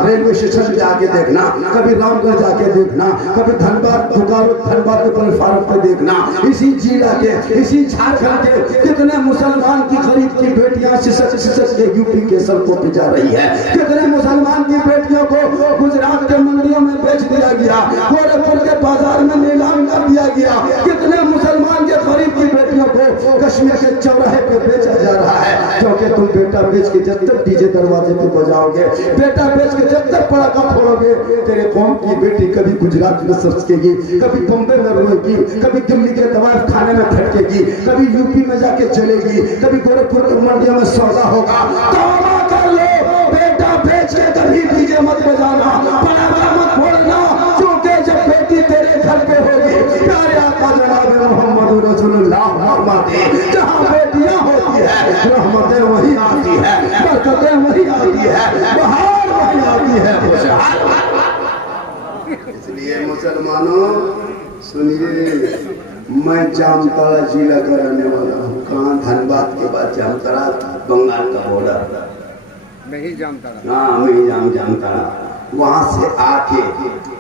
रेलवे स्टेशन पे आके देखना, कभी रामगढ़ जाके देखना, कभी धनबाद बोकारो धनबाद के प्लेटफार्म पे देखना, इसी जिला के, इसी झारखंड के कितने मुसलमान की गरीब की बेटियां सिसक के यूपी के सड़कों पे जा रही है, कितने मुसलमान की बेटियों को गुजरात के मंडियों में बेच दिया गया, गोरखपुर के बाजार में नीलाम कर दिया गया, कितने मुसलमान के गरीब की बेटियों को कश्मीर के चौराहे पे बेचा जा रहा है, क्योंकि तुम बेटा बेच के जब तक डीजे दरवाजे पे बजाओगे, बेटा बेच के जब तक पटाखा फोड़ोगे, तेरे कौम की बेटी कभी गुजरात में सरकेगी, कभी बम्बे में रोएगी, कभी दिल्ली के दवाई खाने में फटकेगी, कभी यूपी में जाके चलेगी, कभी गोरखपुर के मंडियों में सौदा होगा। तौबा कर लो, बेटा बेच के कभी डीजे मत बजाना, पटाखा मत फोड़ना, क्योंकि जब बेटी तेरे घर पे होगी, प्यारे आका मोहम्मद रसूलुल्लाह फरमाते जहाँ बेटियां होती है रहमतें वही आती है, बरकतें वही आती है, बहार वही आती है, खुशहाल। इसलिए मुसलमानों सुनिए, मैं जामताड़ा जिला का रहने वाला हूँ। कहाँ? धनबाद के बाद जामताड़ा, बंगाल का बॉर्डर। नहीं जामताड़ा। हाँ, मैं जामताड़ा। वहाँ से आके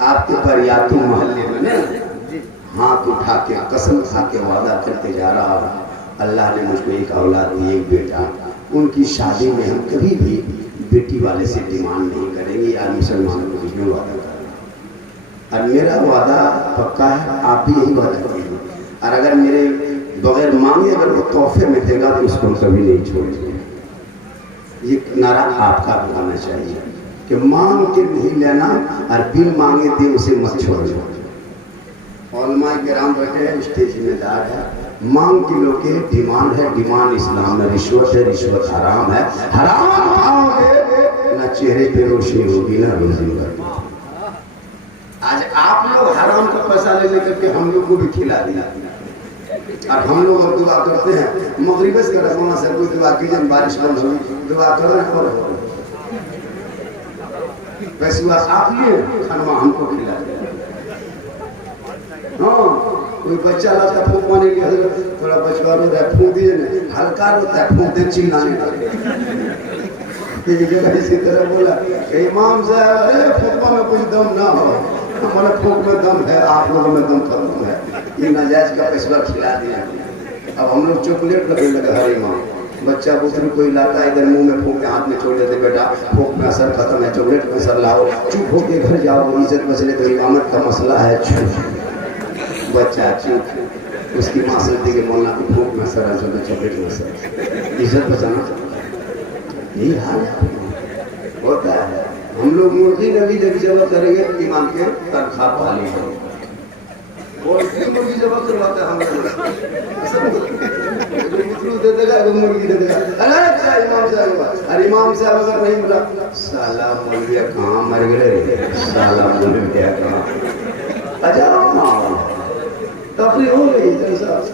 आपके परियातू मोहल्ले में ना हाथ उठा के कसम खा के वादा करते जा रहा हूँ, अल्लाह ने मुझको एक औलाद दी, एक बेटा। उनकी शादी में हम कभी भी बेटी वाले से डिमांड नहीं करेंगे, यार मुसलमानों को भी वादा करेंगे। और मेरा वादा पक्का है, आप भी यही वादा कीजिए। और अगर मेरे बगैर मांगे अगर वो तोहफे में देगा तो उसको हम कभी नहीं छोड़ेंगे। ये नारा आपका भी होना चाहिए कि मांग के नहीं लेना और बिन मांगे दे उसे मत छोड़ो। उलमा किराम बैठे हैं, स्टेज जिम्मेदार है। मांग किलो के डिमांड है, डिमांड इस्लाम में रिश्वत है, रिश्वत हराम है। हराम खाओगे ना चेहरे पे रोशनी होगी ना रोजी होगी। आज आप लोग हराम का पैसा ले लेकर के हम लोग को भी खिला दिया। और हम लोग अब दुआ करते हैं मगरिब से रखना से कोई दुआ कीजिए, बारिश बंद हुई, दुआ कर रहे हैं और पैसे आप लिए खाना हमको खिला दिया। हाँ, कोई बच्चा लाता फूंक माने के थोड़ा बचवा रो रहा फूंक दिए ना, हल्का रोता है फूंक दे चिल्लाने लगे। इसी तरह बोला इमाम साहब, अरे फूंकवा में कुछ दम ना हो, हमारे फूंक में दम है, आप लोगों में दम खत्म है। ये नाजायज का पैसा खिला दिया। अब हम लोग चॉकलेट लगने लगे हर इमाम। बच्चा बुजुर्ग कोई लाता है इधर मुंह में फूंक के हाथ में छोड़ देते, बेटा फूंक में असर खत्म है, चॉकलेट में असर लाओ, चुप होके घर जाओ, इज्जत बचने तो इमामत का मसला है। चुप बच्चा चुप, उसकी माँ सोचती कि मौलाना की फूंक में असर है, चॉकलेट में असर, इज्जत बचाना। यही हाल होता है। हम लोग मुर्गी नबी जब जब करेंगे इमाम के तनख्वाह पाली है, मुर्गी जब करवाता है हम दे देगा, मुर्गी दे देगा। अरे इमाम साहब, अरे इमाम साहब अगर नहीं बोला साला मौलवी कहाँ मर गए, साला मौलवी कहाँ। अच्छा तफरी हो गई,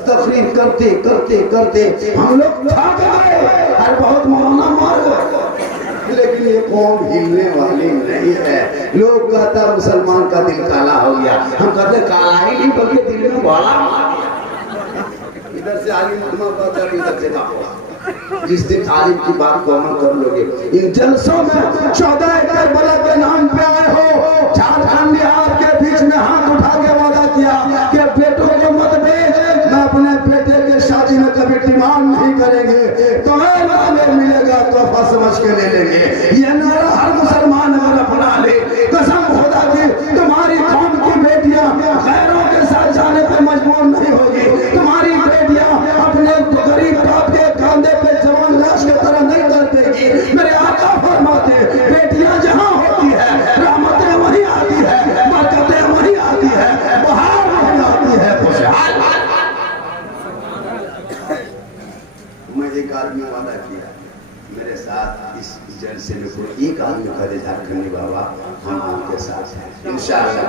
तफरी करते करते करते हम लोग थक गए और बहुत मौलाना मार गए। लेकिन ये कौम हिलने वाली नहीं है। लोग कहता मुसलमान का दिल काला हो गया, हम कहते काला ही नहीं बल्कि दिल में बाला मार गया। इधर से आलिम कहता है, इधर से बाप। जिस दिन आलिम की बात को अमल कर लोगे, इन जलसों में 14 एकड़ बला के नाम पे आए हो, झारखंड बिहार के बीच में हाथ उठा के वादा किया कि बेटों को मत भेज, मैं अपने बेटे के शादी में कभी डिमांड नहीं करेंगे, तुम्हें माने मिलेगा तो समझ के ले लेंगे। ये नारा हर मुसलमान अगर अपना ले, कसम खुदा की तुम्हारी कौम की बेटियां गैरों के साथ जाने पर मजबूर नहीं होगी, तुम्हारी बेटियां अपने गरीब बाप के कंधे पे जवान लाश की तरह नहीं करतेगी। मेरे आका फरमाते बेटियां जहां होती है रहमतें वहीं आती है, बरकतें वहीं आती है, बहार वहीं आती है, खुशहाल। मैं एक आदमी वादा किया मेरे साथ इस जलसे में कोई एक आदमी करे झारखंडी बाबा हम आपके साथ हैं इंशाअल्लाह।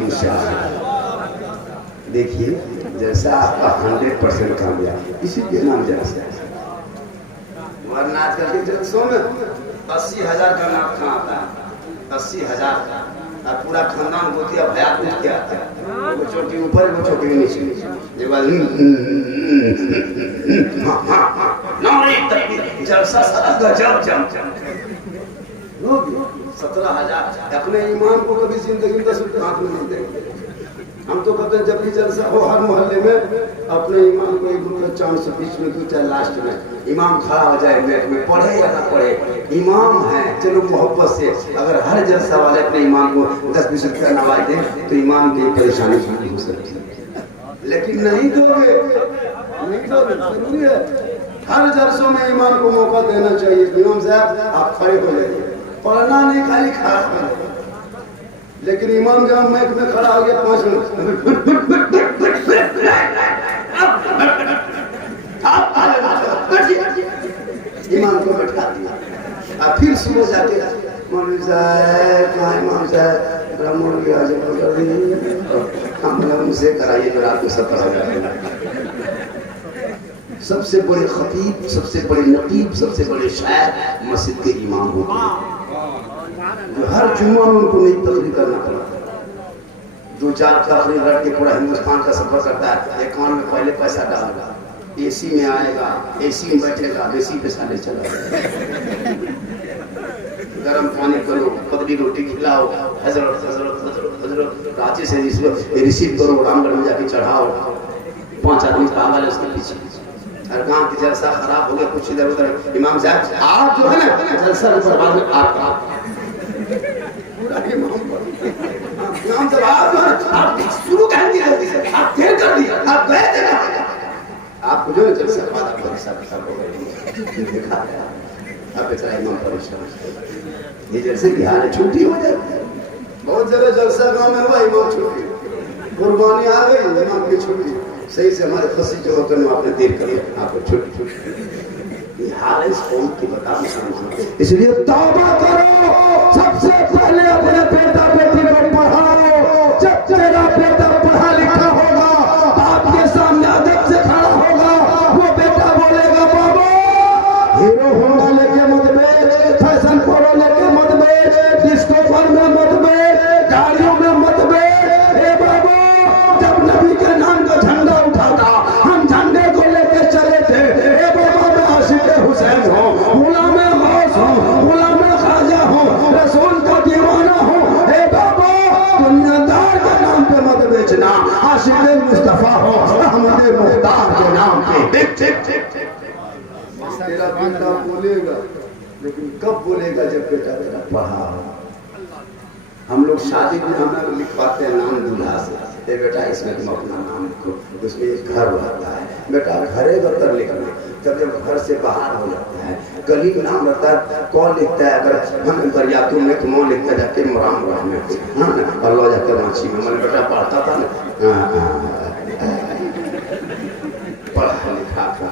इंशाअल्लाह देखिए जैसा आपका 100% कामयाब इसी के नाम जलसा है। वरना आजकल के जलसों में 80,000 का नाम कहाँ आता है, 80,000 का, और पूरा खानदान गोतिया भया उठ के आता है, वो चोटी ऊपर वो चोटी नीचे, ये बात जलसा सारा गजब जम 17,000 अपने ईमान को कभी जिंदगी 10 रुपये हाथ में नहीं देंगे। हम तो कहते हैं जब भी जलसा हो हर मोहल्ले में अपने ईमान को 1 रुपये 420 में 2 लास्ट में इमाम खड़ा हो जाए, मैच में पढ़े या ना पढ़े इमाम है, चलो मोहब्बत से अगर हर जलसा वाले अपने ईमान को 10-20 रुपया नवाज दें तो ईमान की परेशानी दूर हो सकती है। लेकिन नहीं दोगे, नहीं दोगे, जरूरी है हर जलसों में ईमान को मौका देना चाहिए। इमाम साहब आप खड़े हो जाइए, पढ़ना नहीं खाली खड़ा कर। लेकिन इमाम जब मैच में खड़ा हो गया 5 मिनट इमाम को बैठा दिया, अब फिर सुबह जाके मौलवी साहब कहाँ इमाम साहब ब्राह्मण की आज हम उनसे कराइए तो रात को 70,000 सबसे बड़े खतीब, सबसे बड़े नकीब, सबसे बड़े शायर मस्जिद के इमाम होते हैं, जो हर जुम्मा में उनको नई तकरीर करना पड़ता है। 2-4 तकरीर रख के पूरा हिंदुस्तान का सफर करता है। अकाउंट में पहले पैसा डालेगा, एसी में आएगा, एसी में बैठेगा, एसी पे साले चला गरम पानी करो, पतली रोटी खिलाओ, हजरत हजरत हजरत हजरत रांची से रिसीव करो, रामगढ़ में जाके चढ़ाओ। 5 आदमी पागल है उसके पीछे। हर गांव की जलसा खराब हो गया, कुछ इधर उधर। इमाम साहब आप जो है ना जलसा बर्बाद में आपका पूरा इमाम साहब आप शुरू कर दिया, आप देर कर दिया, आप गए थे आपको जो जलसा बर्बाद खराब हो गया। अब बेचारा इमाम परेशान। ये जैसे बिहार में छुट्टी हो जाती है, बहुत जगह जलसा गांव में हुआ, इमाम छुट्टी, कुर्बानी आ गई, इमाम की छुट्टी। सही से हमारे फंसी जो होते हैं आपने देर कर लिया, आपको छुट्टी। ये हाल है इस कौम की, बता। इसलिए तौबा करो, सबसे पहले अपने बेटा बेटी को पढ़ाओ। जब तेरा बेटा पढ़ा लिखा होगा, आपके सामने अदब से खड़ा होगा, वो बेटा बोलेगा बाबा हीरो होंडा लेके मत बेच, फैशन प्रो लेके मत बेच, डिस्को फन में मत बेच, गाड़ियों में मत बेच। हे बाबा, जब नबी के नाम का झंडा उठाता, हम झंडे को लेके चले थे। हे बाबा, मैं आशिक हुसैन हूँ, गुलाम गौस हूँ, गुलाम ख्वाजा हूँ, रसूल का दीवाना हूँ। हे बाबा, दुनियादार के नाम पे मत बेचना, आशिक मुस्तफा हो, अहमद मुख्तार के नाम पे। तेरा बेटा बोलेगा, लेकिन कब बोलेगा? जब बेटा तेरा पढ़ा हो। हम लोग शादी में हम लोग लिखवाते हैं नाम दूल्हा से, ए बेटा इसमें तुम अपना नाम लिखो, उसमें एक घर रहता है, बेटा घरे बतर लिख लो। तब जब घर से बाहर हो जाता है, गली का नाम रहता है, कौन लिखता है? अगर हम दरियातों में तो मौन लिखता जाके मराम राम में, अल्लाह जाकर माछी में। मैंने बेटा पढ़ता था ना, पढ़ा लिखा था,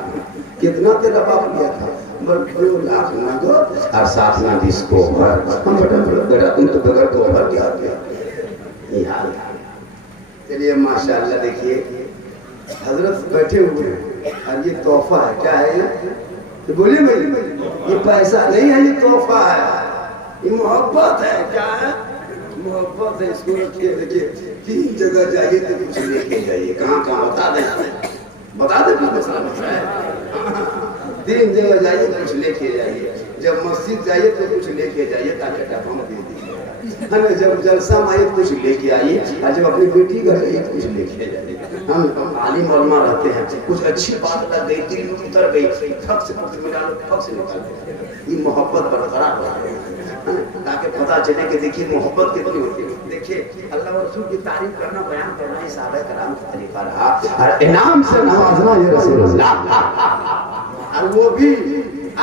कितना तेरा बाप लिया था? 2 लाख नगद और 7 ना डिस्को भर। हम बेटा तुम तो बगैर को भर के आते हैं। चलिए माशाल्लाह, देखिए हजरत बैठे हुए हैं और ये तोहफा है। क्या है ये? तो बोलिए भाई, ये पैसा नहीं है, ये तोहफा है, ये मोहब्बत है। क्या है? मोहब्बत है। इसको रखिए। देखिए 3 जगह जाइए तो कुछ लेके जाइए। कहाँ कहाँ बता दें, बता दे। 3 जगह जाइए तो कुछ लेके जाइए। जब मस्जिद जाइए तो कुछ लेके जाइए, ताकि हम दे दीजिए। जब जलसा में आइए कुछ लेके आइए, और जब अपनी बेटी घर जाइए तो कुछ लेके जाइए। हम आलिम उलमा रहते हैं, कुछ अच्छी बात लग गई, दिल में उतर गई, फक से कुछ मिला लो, फक से निकाल दो। ये मोहब्बत बरकरार रहे, ताकि पता चले कि देखिए मोहब्बत कितनी होती है। देखिए अल्लाह और रसूल की तारीफ करना, बयान करना ही साहबा कराम का तरीका रहा, और इनाम से नवाजना ये रसूलुल्लाह। और वो भी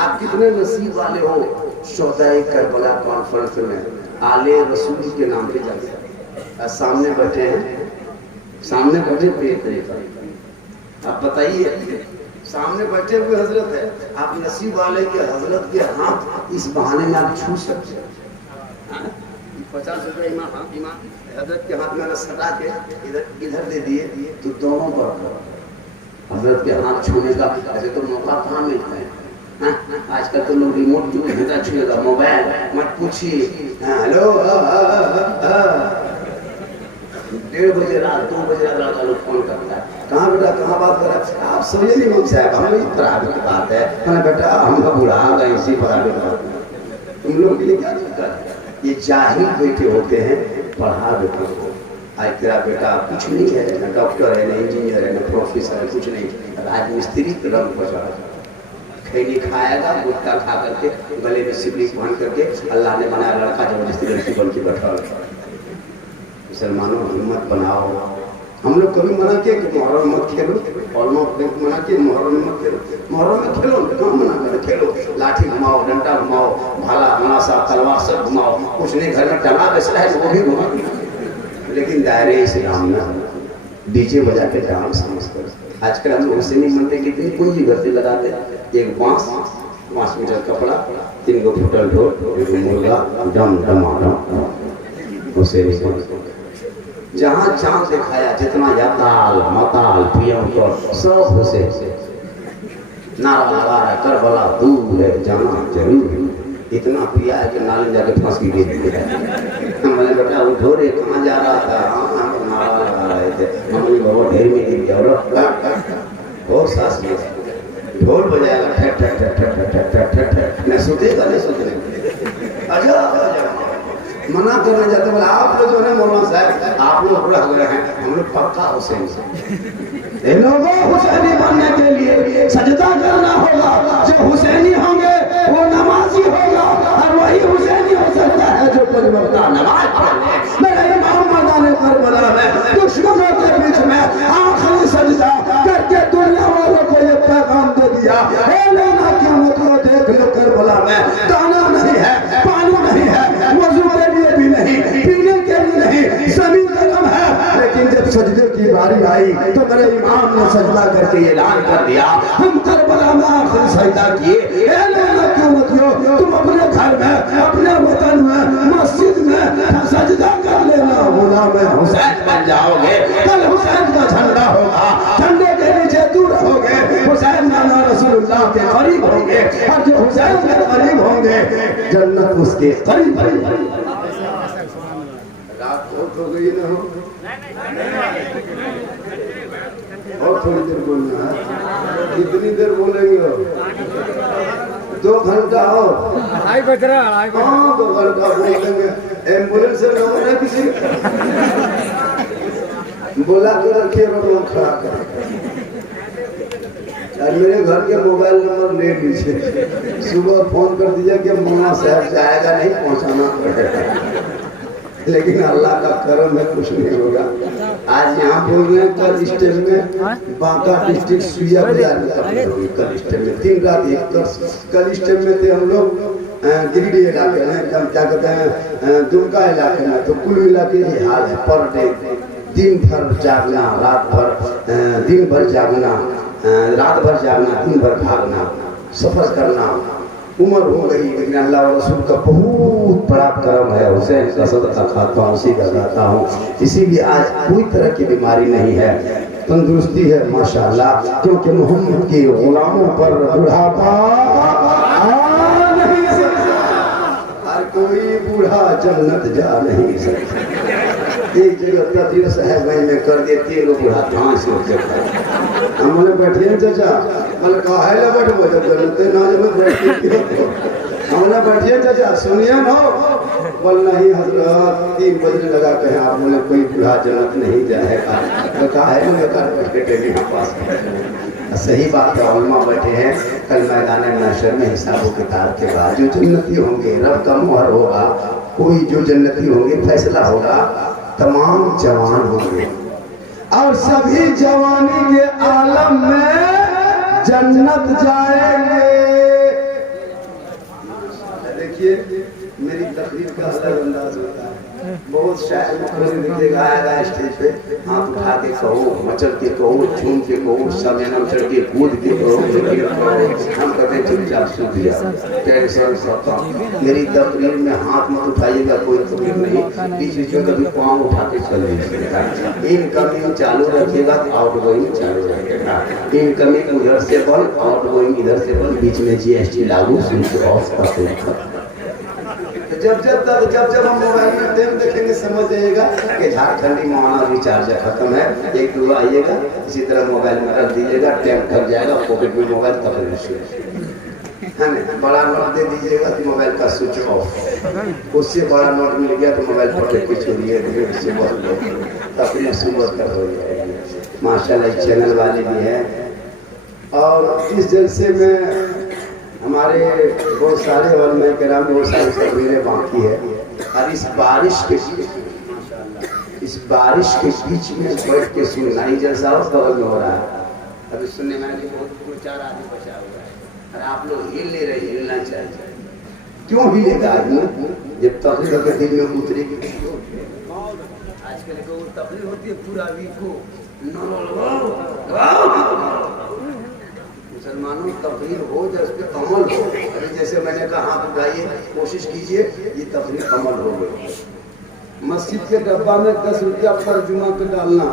आप कितने नसीब वाले हो, शोहदाए करबला कॉन्फ्रेंस में आले रसूल के नाम पे जाते, सामने बैठे हैं, सामने बैठे पेट नहीं कर। आप बताइए, सामने बैठे हुए हजरत है, आप नसीब वाले के हजरत के हाथ इस बहाने में आप छू सकते हैं। 50 रुपये इमाम हजरत के हाथ में सटा के इधर दे दिए तो दोनों पर हजरत के हाथ छूने का ऐसे तो मौका कहाँ मिलता है? आजकल तो लोग रिमोट जो घंटा छूएगा, मोबाइल मत पूछिए। हेलो 1:30 बजे रात 2 बजे रात का लोग फोन करता है, कहाँ बेटा कहाँ बात कर रहा है? आप सोइए नहीं इमाम साहब, हमें प्राइवेट की बात है। मैंने बेटा हम बुढ़ा गए इसी प्राइवेट, तुम लोग के लिए क्या दिक्कत है? ये जाहिल बेटे होते हैं, पढ़ा बेटे को। आज तेरा बेटा कुछ नहीं है, न डॉक्टर है, न इंजीनियर है, न प्रोफेसर है, कुछ नहीं, राजमिस्त्री के रंग पर चढ़ा, खैनी खाएगा, गुटखा खा करके, गले में सिबली बांध करके। अल्लाह ने बनाया लड़का जबरदस्ती लड़की बन के बैठा। मुसलमानों हिम्मत बनाओ। हम लोग कभी मना किए कि मुहर्रम मत खेलो, और मना किए मुहर्रम मत खेलो। मुहर्रम में खेलो, कहाँ मना करे? खेलो, लाठी घुमाओ, डंडा घुमाओ, भाला हमाशा तलवार सब घुमाओ, कुछ नहीं घर में टंगा बेच रहा है वो भी घुमा, लेकिन दायरे इस्लाम में डीजे बजा के डांस समझ कर। आजकल हम लोग उसे नहीं मनते, कितनी पूंजी घर से लगाते, एक बांस, 5 मीटर कपड़ा, 3 गो फुटल ढोल, 1 मुर्गा, डम डम उसे जहाँ चांद दिखाया, जितना याताल मताल पियम सब उसे नारा लगा रहा है करबला दूर है जाना जरूर है, इतना पिया है कि नाले जाके फांसी दे दी है। मैंने बेटा उठो रे, कहाँ जा रहा था? हाँ नारा लगा रहे थे। हमने बहुत ढेर में गिर जाओ और सास में ढोल बजाएगा ठक ठक ठक ठक ठक ठक ठक ठक, मैं सुतेगा नहीं सुतने। अच्छा मना करने जाते बोले आप लोग जो है मौलाना साहब आप लोग रह गए हैं, हम लोग पक्का हुसैन से लोगों हुसैनी बनने के लिए सजदा करना होगा। जो हुसैनी होंगे वो नमाजी होगा और वही हुसैनी हो सकता है जो परिवर्तन नमाज पढ़े। मेरे इमाम मैदान करबला में दुश्मनों के बीच में आखिरी सजदा करके दुनिया वालों को ये पैगाम दे दिया, लेना क्या मतलब देख लो करबला में दाना नहीं है, पानी नहीं है, वजू के लिए भी नहीं, पीने के लिए नहीं, जमीन कदम है। लेकिन जब सजदे की बारी आई तो मेरे इमाम ने सजदा करके ऐलान कर दिया, हम करबला में आखिरी सजदा किए। लेना क्यों मतलब तुम अपने घर में, अपने वतन में, मस्जिद में सजदा कर लेना, गुलाम हुसैन बन जाओगे। कल हुसैन का झंडा होगा, झंडे के नीचे दूर होगे, हुसैन नाना रसूलुल्लाह के करीब होंगे और जो हुसैन के करीब होंगे जन्नत उसके करीब होगी। रात बहुत हो गई ना हो, और थोड़ी देर बोलना है। कितनी देर बोलेंगे? 2 घंटा हो, आई बज रहा है। हाँ 2 घंटा बोलेंगे। एम्बुलेंस से लोग है किसी बोला के रखिए लोग खड़ा कर। मेरे घर के मोबाइल नंबर ले लीजिए, सुबह फोन कर दीजिए कि मौलाना साहब जाएगा नहीं, पहुंचाना पड़ेगा। लेकिन अल्लाह का करम है, कुछ नहीं होगा। आज यहाँ बोल रहे हैं, कल स्टेज में बांका डिस्ट्रिक्ट सुइया बाजार में कल स्टेज में 3 रात 1 कल स्टेज में थे हम लोग गिरिडीह इलाके में, क्या कहते हैं दुमका इलाके में। तो कुल मिला के ये हाल है, पर डे दिन भर जागना, रात भर दिन भर जागना, रात भर जागना, दिन भर भागना, सफर करना। उम्र हो गई लेकिन अल्लाह और रसूल का बहुत बड़ा करम है। हुसैन का सदका खाता हूँ, उसी का गाता हूँ, इसीलिए आज कोई तरह की बीमारी नहीं है, तंदुरुस्ती है माशाअल्लाह। क्योंकि मोहम्मद के गुलामों पर बुढ़ापा नहीं सकता, हर कोई बूढ़ा जन्नत जा नहीं सकता। एक जगह तकरीर साहब में कर दिए 3 लोग बूढ़ा धांस हमने बैठिए चाचा, मैंने कहा है बैठो जब जरूरत ना जब बैठिए, हमने बैठिए चाचा सुनिए ना। बोल नहीं हजरत 3 बजने लगा कहे आप बोले कोई बूढ़ा जन्नत नहीं जाएगा, तो कहा है लेकर बैठ के टेली के पास। सही बात है, उलमा बैठे हैं, कल मैदान महशर में हिसाब किताब के बाद जो जन्नती होंगे, रब का मुहर होगा, कोई जो जन्नती होंगे फैसला होगा, तमाम जवान होंगे और सभी जवानी के आलम में जन्नत जाएंगे। देखिए मेरी तकरीर का अलग अंदाज होता है। बहुत शायर देखिएगा आएगा स्टेज पे, हाथ उठा के कहो, मचल के कहो, झूम के कहो, समेनम चढ़ के कूद के कहो, हम कहते हैं चुपचाप सुन लिया, टेंशन खत्म। मेरी तकरीर में हाथ मत उठाइएगा, कोई तकलीफ नहीं, बीच बीच में कभी पाँव उठा के चल दीजिएगा। इनकमिंग चालू रखिएगा, आउट गोइंग चालू रखिएगा। इनकमिंग उधर से बल, आउट गोइंग इधर से बल, बीच में GST लागू, स्विच ऑफ कर। जब हम मोबाइल में टाइम देखेंगे समझ जाइएगा कि झारखंडी मौलाना रिचार्ज खत्म है, 1-2 आइएगा, इसी तरह मोबाइल में रख दीजिएगा, टाइम थक जाएगा, पॉकेट में मोबाइल तब है। बड़ा नोट दे दीजिएगा तो मोबाइल का स्विच ऑफ, उससे बड़ा नोट मिल गया तो मोबाइल पॉकेट के छोड़िए, अपने सुबह कर हो जाएगी। माशाल्लाह चैनल वाले भी हैं और इस जलसे में हमारे बहुत सारे उलमा किराम, बहुत सारी तकरीरें बाकी है। और इस बारिश के बीच में बैठ के सुनना ही जैसा बगल में हो रहा है। अभी सुनने में बहुत 2-4 आदमी बचा हुआ है और आप लोग हिल ले रहे, हिलना चाहिए। क्यों हिलेगा आदमी जब तकरीर के दिल में उतरेगी? आजकल को तकरीर होती है पूरा वीक को मुसलमानों तकरीर हो जैसे अमल हो। अभी जैसे मैंने कहा हाथ उठाइए, कोशिश कीजिए, ये तकरीर अमल हो गई। मस्जिद के डब्बा में 10 रुपया पर जुमा के डालना,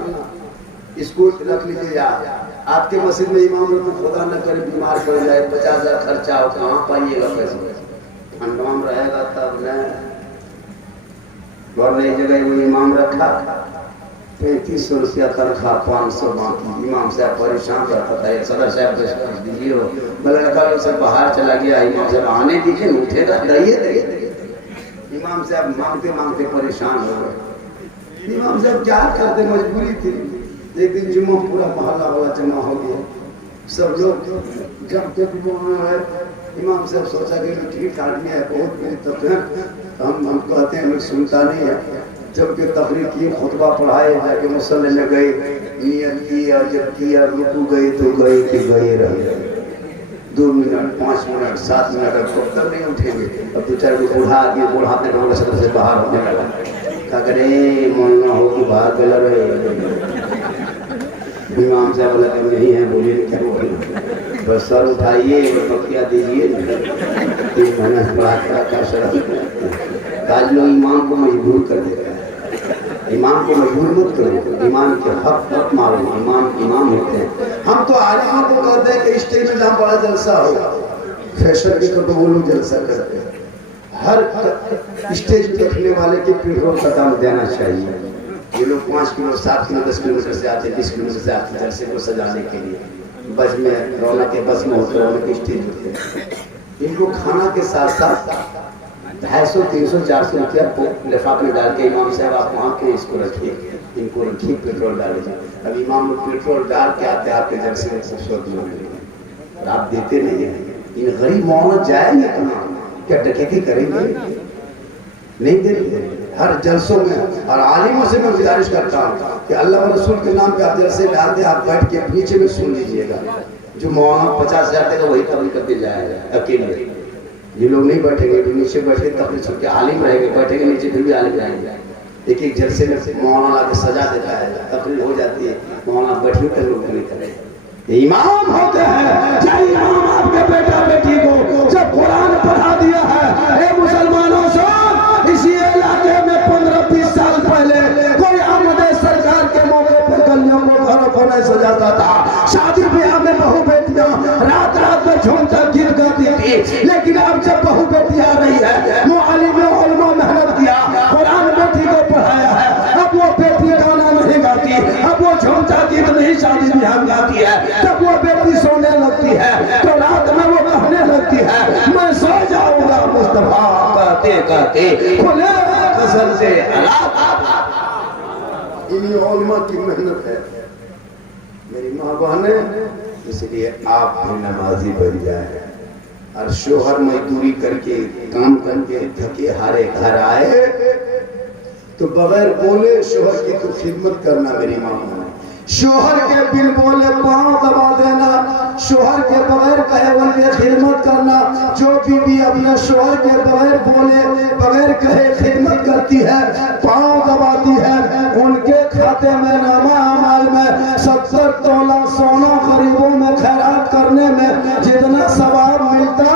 इसको रख लीजिए याद। आपके मस्जिद में इमाम लोग खुदा न करे बीमार पड़ जाए, 50,000 खर्चा हो, कहाँ पाइएगा पैसे? इमाम रहेगा तब न। और नई जगह वो इमाम रखा, 3500 रुपया तनख्वाह, 500 बाकी। इमाम साहब परेशान रहता था, सदर साहब दीजिए हो, लड़का लोग सब बाहर चला गया, इमाम साहब आने दीजिए, उठेगा दइए। इमाम साहब मांगते मांगते परेशान हो गए। इमाम साहब क्या करते, मजबूरी थी। एक दिन जुम्मा पूरा मोहल्ला वाला जमा हो गया, सब लोग जब तक है। इमाम साहब सोचा कि ठीक आदमी है, बहुत मेरी तकलीफ, हम कहते हैं लोग सुनता नहीं है। जब के तकरीर की, खुतबा पढ़ाए, जाके मुसल्ले में गए, नियत किया, जब किया रुकू गए तो गए कि गए रहे। 2 मिनट 5 मिनट 7 मिनट अब तक नहीं उठेंगे। अब 2-4 को बूढ़ा आदमी बुढ़ाते रहोगे, सदर से बाहर होने लगा। क्या करे, मन न हो कि बाहर गला रहे। इमाम साहब बोला कि नहीं है, बोलिए क्या बोलिए, बस सर उठाइए, बकिया दीजिए, 3 महीना से पढ़ा क्या शर्त। आज लोग इमाम को मजबूर कर देता है। इमाम को मजबूर मत करो, इमाम के हक मत मारो, इमाम होते हैं। हम तो आलिमों को कहते हैं कि स्टेज में जहाँ बड़ा जलसा हो, फैशन के तो वो लोग जलसा करते हैं। हर स्टेज पे रखने वाले के पेट्रोल का दाम देना चाहिए। ये लोग 5 किलो 7 किलो 10 किलोमीटर से आते, 20 किलोमीटर से आते जलसे को सजाने के लिए। बस में रौनक के बस में होते, रौनक के स्टेज होते हैं। इनको खाना के साथ साथ 250, 300, 400 रुपया लिफाफ में डाल के, इमाम साहब आप वहाँ के इसको रखिए, इनको रखिए, पेट्रोल डालिए। अब इमाम लोग पेट्रोल डाल के आते आते जलसे में खूबसूरत मिलेंगे, आप देते नहीं हैं। इन गरीब मोहम्मद जाएंगे कहाँ, क्या डकैती करेंगे? नहीं देंगे। हर जलसों में और आलिमों से मैं गुजारिश करता हूँ कि अल्लाह और रसूल के नाम पे आप जलसे डालते, आप बैठ के नीचे में सुन लीजिएगा। जो मौलाना 50,000 देगा वही तबलीग करके जाएगा अकेले। ये लोग नहीं बैठेंगे, तो नीचे बैठे तबलीग सुन के आलिम रहेंगे, बैठेंगे नीचे फिर भी आलिम रहेंगे। एक जलसे में मौलाना ला के सजा देता है, तकरीर हो जाती है, मौलाना बैठे कर लोग नहीं करें। इमाम होते हैं, चाहे इमाम आपके बेटा बेटी को जब कुरान पढ़ा दिया है। मुसलमानों से इसी इलाके में 15-20 साल पहले कोई आमद सरकार के मौके पर गलियों को घरों को नहीं सजाता था। शादी ब्याह में बहू बेटियां रात रात में झूमकर गिर गाती थी, लेकिन अब जब बहू बेटी आ रही है, मुअल्लिम उलमा मेहनत किया, कुरान बेटी को पढ़ाया है, अब वो बेटी गाना नहीं गाती, अब वो झूमता गीत नहीं शादी ब्याह में गाती है। जब वो बेटी सोने लगती है तो रात में वो कहने लगती है, मैं सो जाऊंगा मुस्तफा कहते कहते खुले कसम से। इन्हीं उलमा की मेहनत है मेरी माँ बहने, इसलिए आप भी नमाजी बन जाए। और शोहर मजदूरी करके काम करके थके हारे घर आए तो बगैर बोले शोहर की तो खिदमत करना मेरी माँ बहने। शोहर के बिन बोले पांव दबा देना, शोहर के बगैर कहे उनके खिदमत करना। जो बीवी अपने शोहर के बगैर बोले बगैर कहे खिदमत करती है, पांव दबाती है, उनके खाते में नामा अमाल में 70 तोला सोना गरीबों में खैरात करने में जितना सवाब मिलता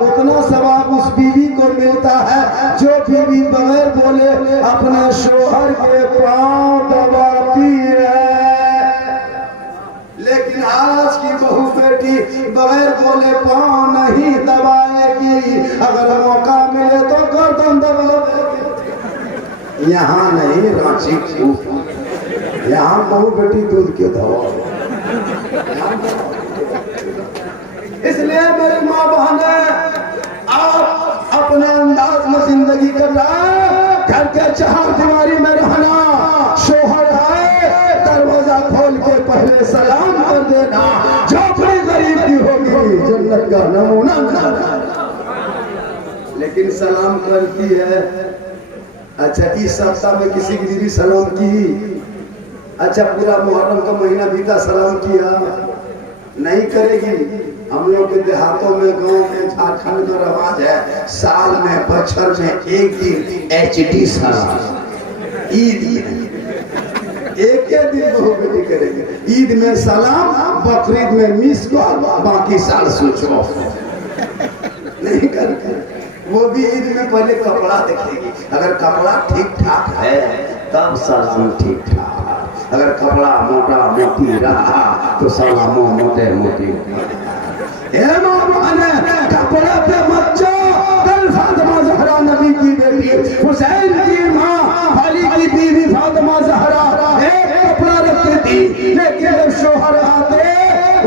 उतना सवाब उस बीवी को मिलता है जो बीवी बगैर बोले अपने शोहर के पांव दबाती है। लेकिन आज की बहू बेटी बगैर बोले पांव नहीं दबाएगी, अगर मौका मिले तो गर्दन दबा देगी। यहाँ नहीं, रांची यहाँ बहू बेटी दूध के दवा। इसलिए मेरी माँ बहने, आप अपने अंदाज में जिंदगी कटाए, घर के चार दीवारी में रहना। शोहर आए दरवाजा खोल के पहले सलाम कर देना, झोपड़ी गरीब की होगी जन्नत का नमूना। लेकिन सलाम करती है। अच्छा, इस सप्ताह में किसी की बीवी सलाम की? अच्छा, पूरा मुहर्रम का महीना बीता सलाम किया? नहीं करेगी। हम लोग के देहातों में, गांव में, झारखंड में रवाज है, साल में बछर में एक दिन HD सलाम। ईद एक दिन बहू बेटी करेंगे, ईद में सलाम, बकरीद में मिस कॉल, बाकी साल सोचो नहीं करके। वो भी ईद में पहले कपड़ा देखेगी, अगर कपड़ा ठीक ठाक है तब सलाम ठीक ठाक। अगर कपड़ा मोटा मोटी रहा तो साला मुंह मोटे मोटी। कपड़े पे मत जाओ। कल फातिमा ज़हरा नबी की बेटी, हुसैन की माँ, अली की बीवी फातिमा ज़हरा एक कपड़ा रखती थी, लेकिन जब शोहर आते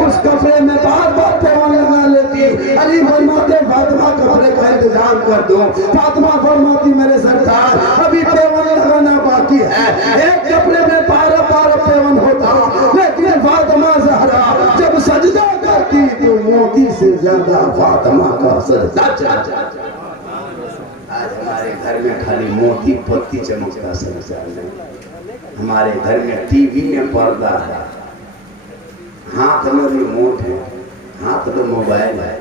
उस कपड़े में बार बार पैवान लगा लेती। अली फरमाते फातिमा कपड़े का इंतजाम कर दो। फातिमा फरमाती मेरे सरकार अभी पैवान लगाना बाकी है। एक कपड़े में 12 पैवान होता, लेकिन फातिमा ज़हरा जब सजदा करती तो मोती से ज्यादा फातिमा का सजदा चलता। आज हमारे घर में खाली मोती पत्ती चमकता संसार नहीं। हमारे घर में टीवी में पर्दा है, हाथ में रिमोट है, हाथ में मोबाइल है,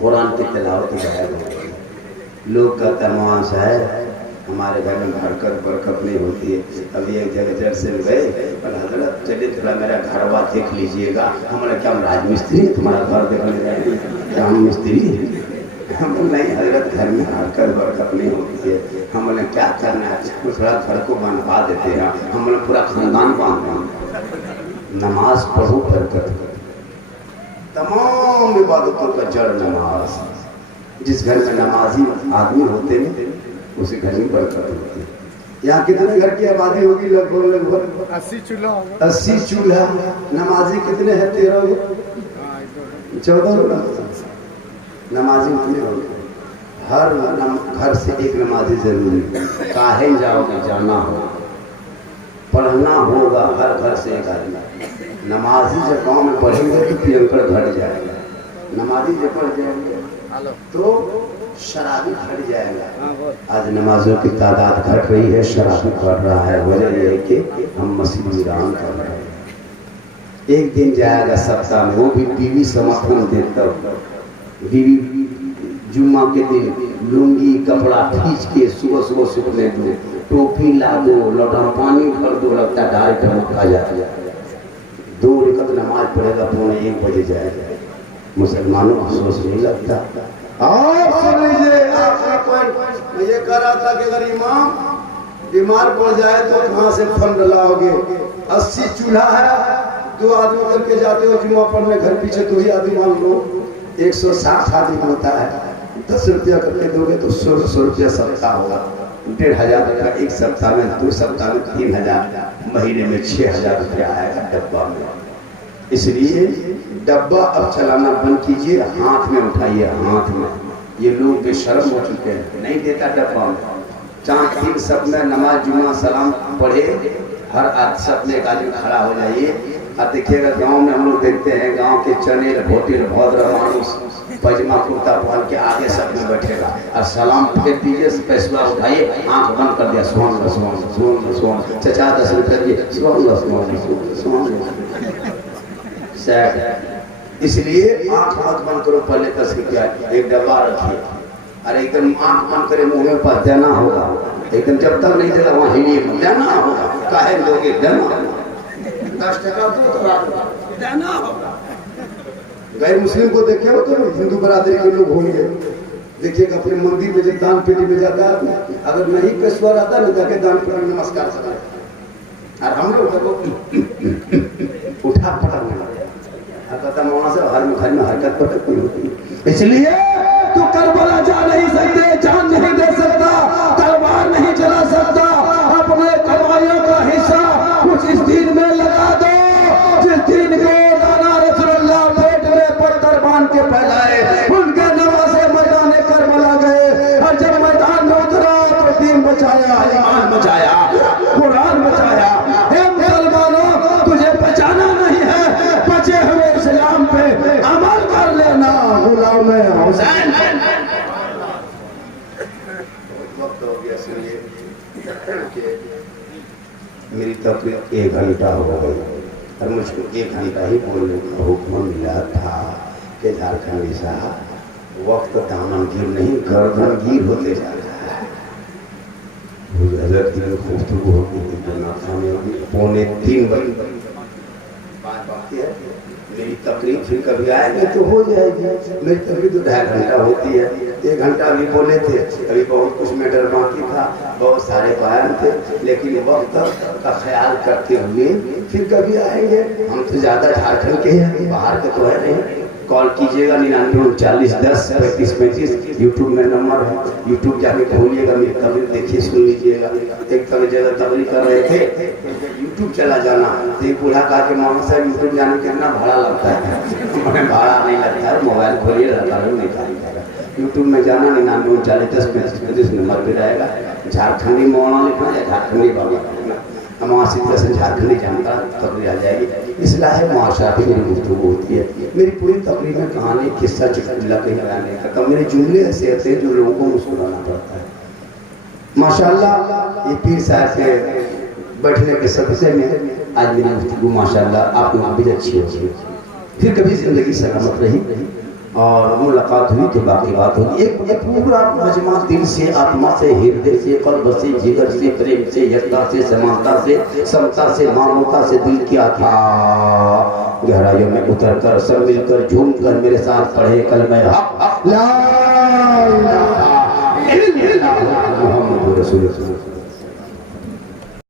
कुरान की तिलावत है। लोग का तमाश है, हमारे घर में हरकत बरकत नहीं होती है। अभी एक जगह जड़ से गए, पर हजरत चलिए थोड़ा मेरा घरवा देख लीजिएगा। हमने क्या राजमिस्त्री तुम्हारा घर देखने जाएंगे, क्या हम मिस्त्री? हम नहीं हजरत, घर में हरकत बरकत नहीं होती है। हमने क्या करना है, थोड़ा घर को बनवा देते हैं। हमने पूरा खानदान बांध दें। नमाज पढ़ो, बरकत तमाम इबादतों का जड़ नमाज। जिस घर में नमाजी आदमी होते हैं उसी घर में बरकत होती है। यहाँ कितने घर की आबादी होगी? लगभग 80 चूल्हा होगा। 80 चूल्हा। नमाजी कितने हैं? 13 14 नमाजी उतने होंगे। हर घर से एक नमाजी जरूरी। काहे जाओगे? जाना हो, पढ़ना होगा। हर घर से एक आदमी नमाजी जब गाँव में पढ़ेंगे तो प्रियंकर घट जाएगा। नमाजी जब पढ़ जाएंगे तो शराबी घट जाएगा। आज नमाजों की तादाद घट रही है, शराबी बढ़ रहा है। वजह यह है कि हम मस्जिद वीरान कर रहे हैं। एक दिन जाएगा सप्ताह में, वो भी बीवी समर्थन देता। बीवी जुम्मा के दिन लुंगी कपड़ा खींच के सुबह सुबह सूखने दो, टोपी ला दो, लोटा पानी भर दो, लगता है डायरेक्ट मुक्का जाता। 2 रकात नमाज पढ़ेगा, 1 बजे जाएगा। मुसलमानों को सोच नहीं लगता। आप सुन लीजिए, आखिरी पॉइंट ये कह रहा था कि अगर इमाम बीमार पड़ जाए तो कहाँ से फंड लाओगे? 80 चूल्हा है, 2 आदमी करके जाते हो जुम्मा पढ़ने घर पीछे, 2 ही आदमी मान लो 160 आदमी होता है। 10 रुपया करके दोगे तो 100 रुपया सप्ताह होगा। 1500 रुपया एक सप्ताह में, 2 सप्ताह में 3000, महीने में 6000 रुपया आएगा डब्बा में। इसलिए डब्बा अब चलाना बंद कीजिए, हाथ में उठाइए, हाथ में। ये लोग बेशर्म हो चुके हैं, नहीं देता डब्बा में। 4-3 सब में नमाज जुम्मा सलाम पढ़े, हर सब में एक आदमी खड़ा हो जाइए। अब देखिएगा गांव में हम लोग देखते हैं, गांव के चनेल भोटिल भद्र मानुस पजमा कुर्ता पहन के आगे सब में बैठेगा और सलाम फेंक दीजिए, पैसा उठाइए, आंख बंद कर दिया, सोन चचा 10 रुपये दिए, सोन। इसलिए आंख मत बंद करो, पहले 10 रुपया एक डब्बा रखिए। अरे एकदम आंख बंद करे, मुंह में पास देना होगा। एकदम जब तक नहीं देगा वहाँ हिलिए देना होगा। काहे लोगे? देना 10 टका तो देना होगा। गैर मुस्लिम को देखे हो तो हिंदू बरादरी के लोग होंगे, देखिएगा अपने मंदिर में जब दान पेटी में जाता है, अगर नहीं पेशवा रहता ना जाके दान पेटी में नमस्कार करता। और हम लोग उठा पटा वहां से घर में हरकत पटक नहीं होती। इसलिए तू करबला जा नहीं सकते, जान नहीं दे सकता, तलवार नहीं चला सकता। अपने कमाइयों का हिस्सा कुछ इस दिन में लगा दो, जिस दिन को दाना रसूलुल्लाह पेट में पत्थर बांध के फैलाए। उनके नवासे मैदान करबला गए और जब मैदान में उतरा तो दीन बचाया, ईमान बचाया, कुरान बचाया। हे मुसलमानों, तुझे बचाना नहीं है, बचे हुए इस्लाम पे अमल कर लेना। गुलाम हुसैन वक्त हो गया, सुनिए। मेरी तकरीर 1 घंटा हो गई और मुझको 1 घंटा ही बोलने का हुक्म मिला था कि झारखंडी साहब वक्त दामनगीर नहीं गर्दनगीर होते जा रहा है। हजरत की गुफ्तगू होगी, 2:45 बजे बात बाकी है। मेरी तकलीफ फिर कभी आएगी तो हो जाएगी। मेरी तकलीफ तो 2.5 घंटा होती है, 1 घंटा अभी बोले थे, अभी बहुत कुछ मैटर बाकी था, बहुत सारे बयान थे, लेकिन वक्त का ख्याल करते हुए फिर कभी आएंगे। हम तो ज़्यादा झारखंड के हैं, बाहर के तो है नहीं। कॉल कीजिएगा 99 10 35 35, यूट्यूब में नंबर है, यूट्यूब जाके खोलिएगा, मेरी तबलीग देखिए, सुन लीजिएगा। एक तरह जगह तबलीग कर रहे थे, यूट्यूब चला जाना, तो एक बूढ़ा कहा कि मौलाना साहब यूट्यूब जाने में कितना भाड़ा लगता है? भाड़ा नहीं लगता है, मोबाइल खोलिए, निकालिएगा, यूट्यूब में जाना 99 10 35 35 नंबर पर रहेगा। झारखंडी मौलाना लिखना या झारखंडी बाबा लिखना, हम वहाँ से दरअसल झारखंडी जानता तकलीफ आ जाएगी। इसलिए मुआशरा पे मेरी गुफ्तगू होती है। मेरी पूरी तकलीफ में कहानी, किस्सा, चुटकुला कहीं बयान नहीं करता। मेरे जुमले ऐसे ऐसे हैं जो लोगों को मुस्कुराना पड़ता है। माशाअल्लाह ये पीर साहब के बैठने के सबसे में आज मेरी गुफ्तगू माशाअल्लाह आप लोगों भी अच्छी होगी। फिर कभी ज़िंदगी सलामत रही और मुलाकात हुई तो बाकी बात होगी। एक पूरा मजमा दिल से, आत्मा से, हृदय से, कल्ब से, जिगर से, प्रेम से, यकता से, समानता से, समता से, मानवता से दिल की अथा गहराइयों में उतर कर सब मिलकर झूम कर मेरे साथ पढ़े कलमे हक ला इलाहा इल्लल्लाह मुहम्मदुर रसूलुल्लाह।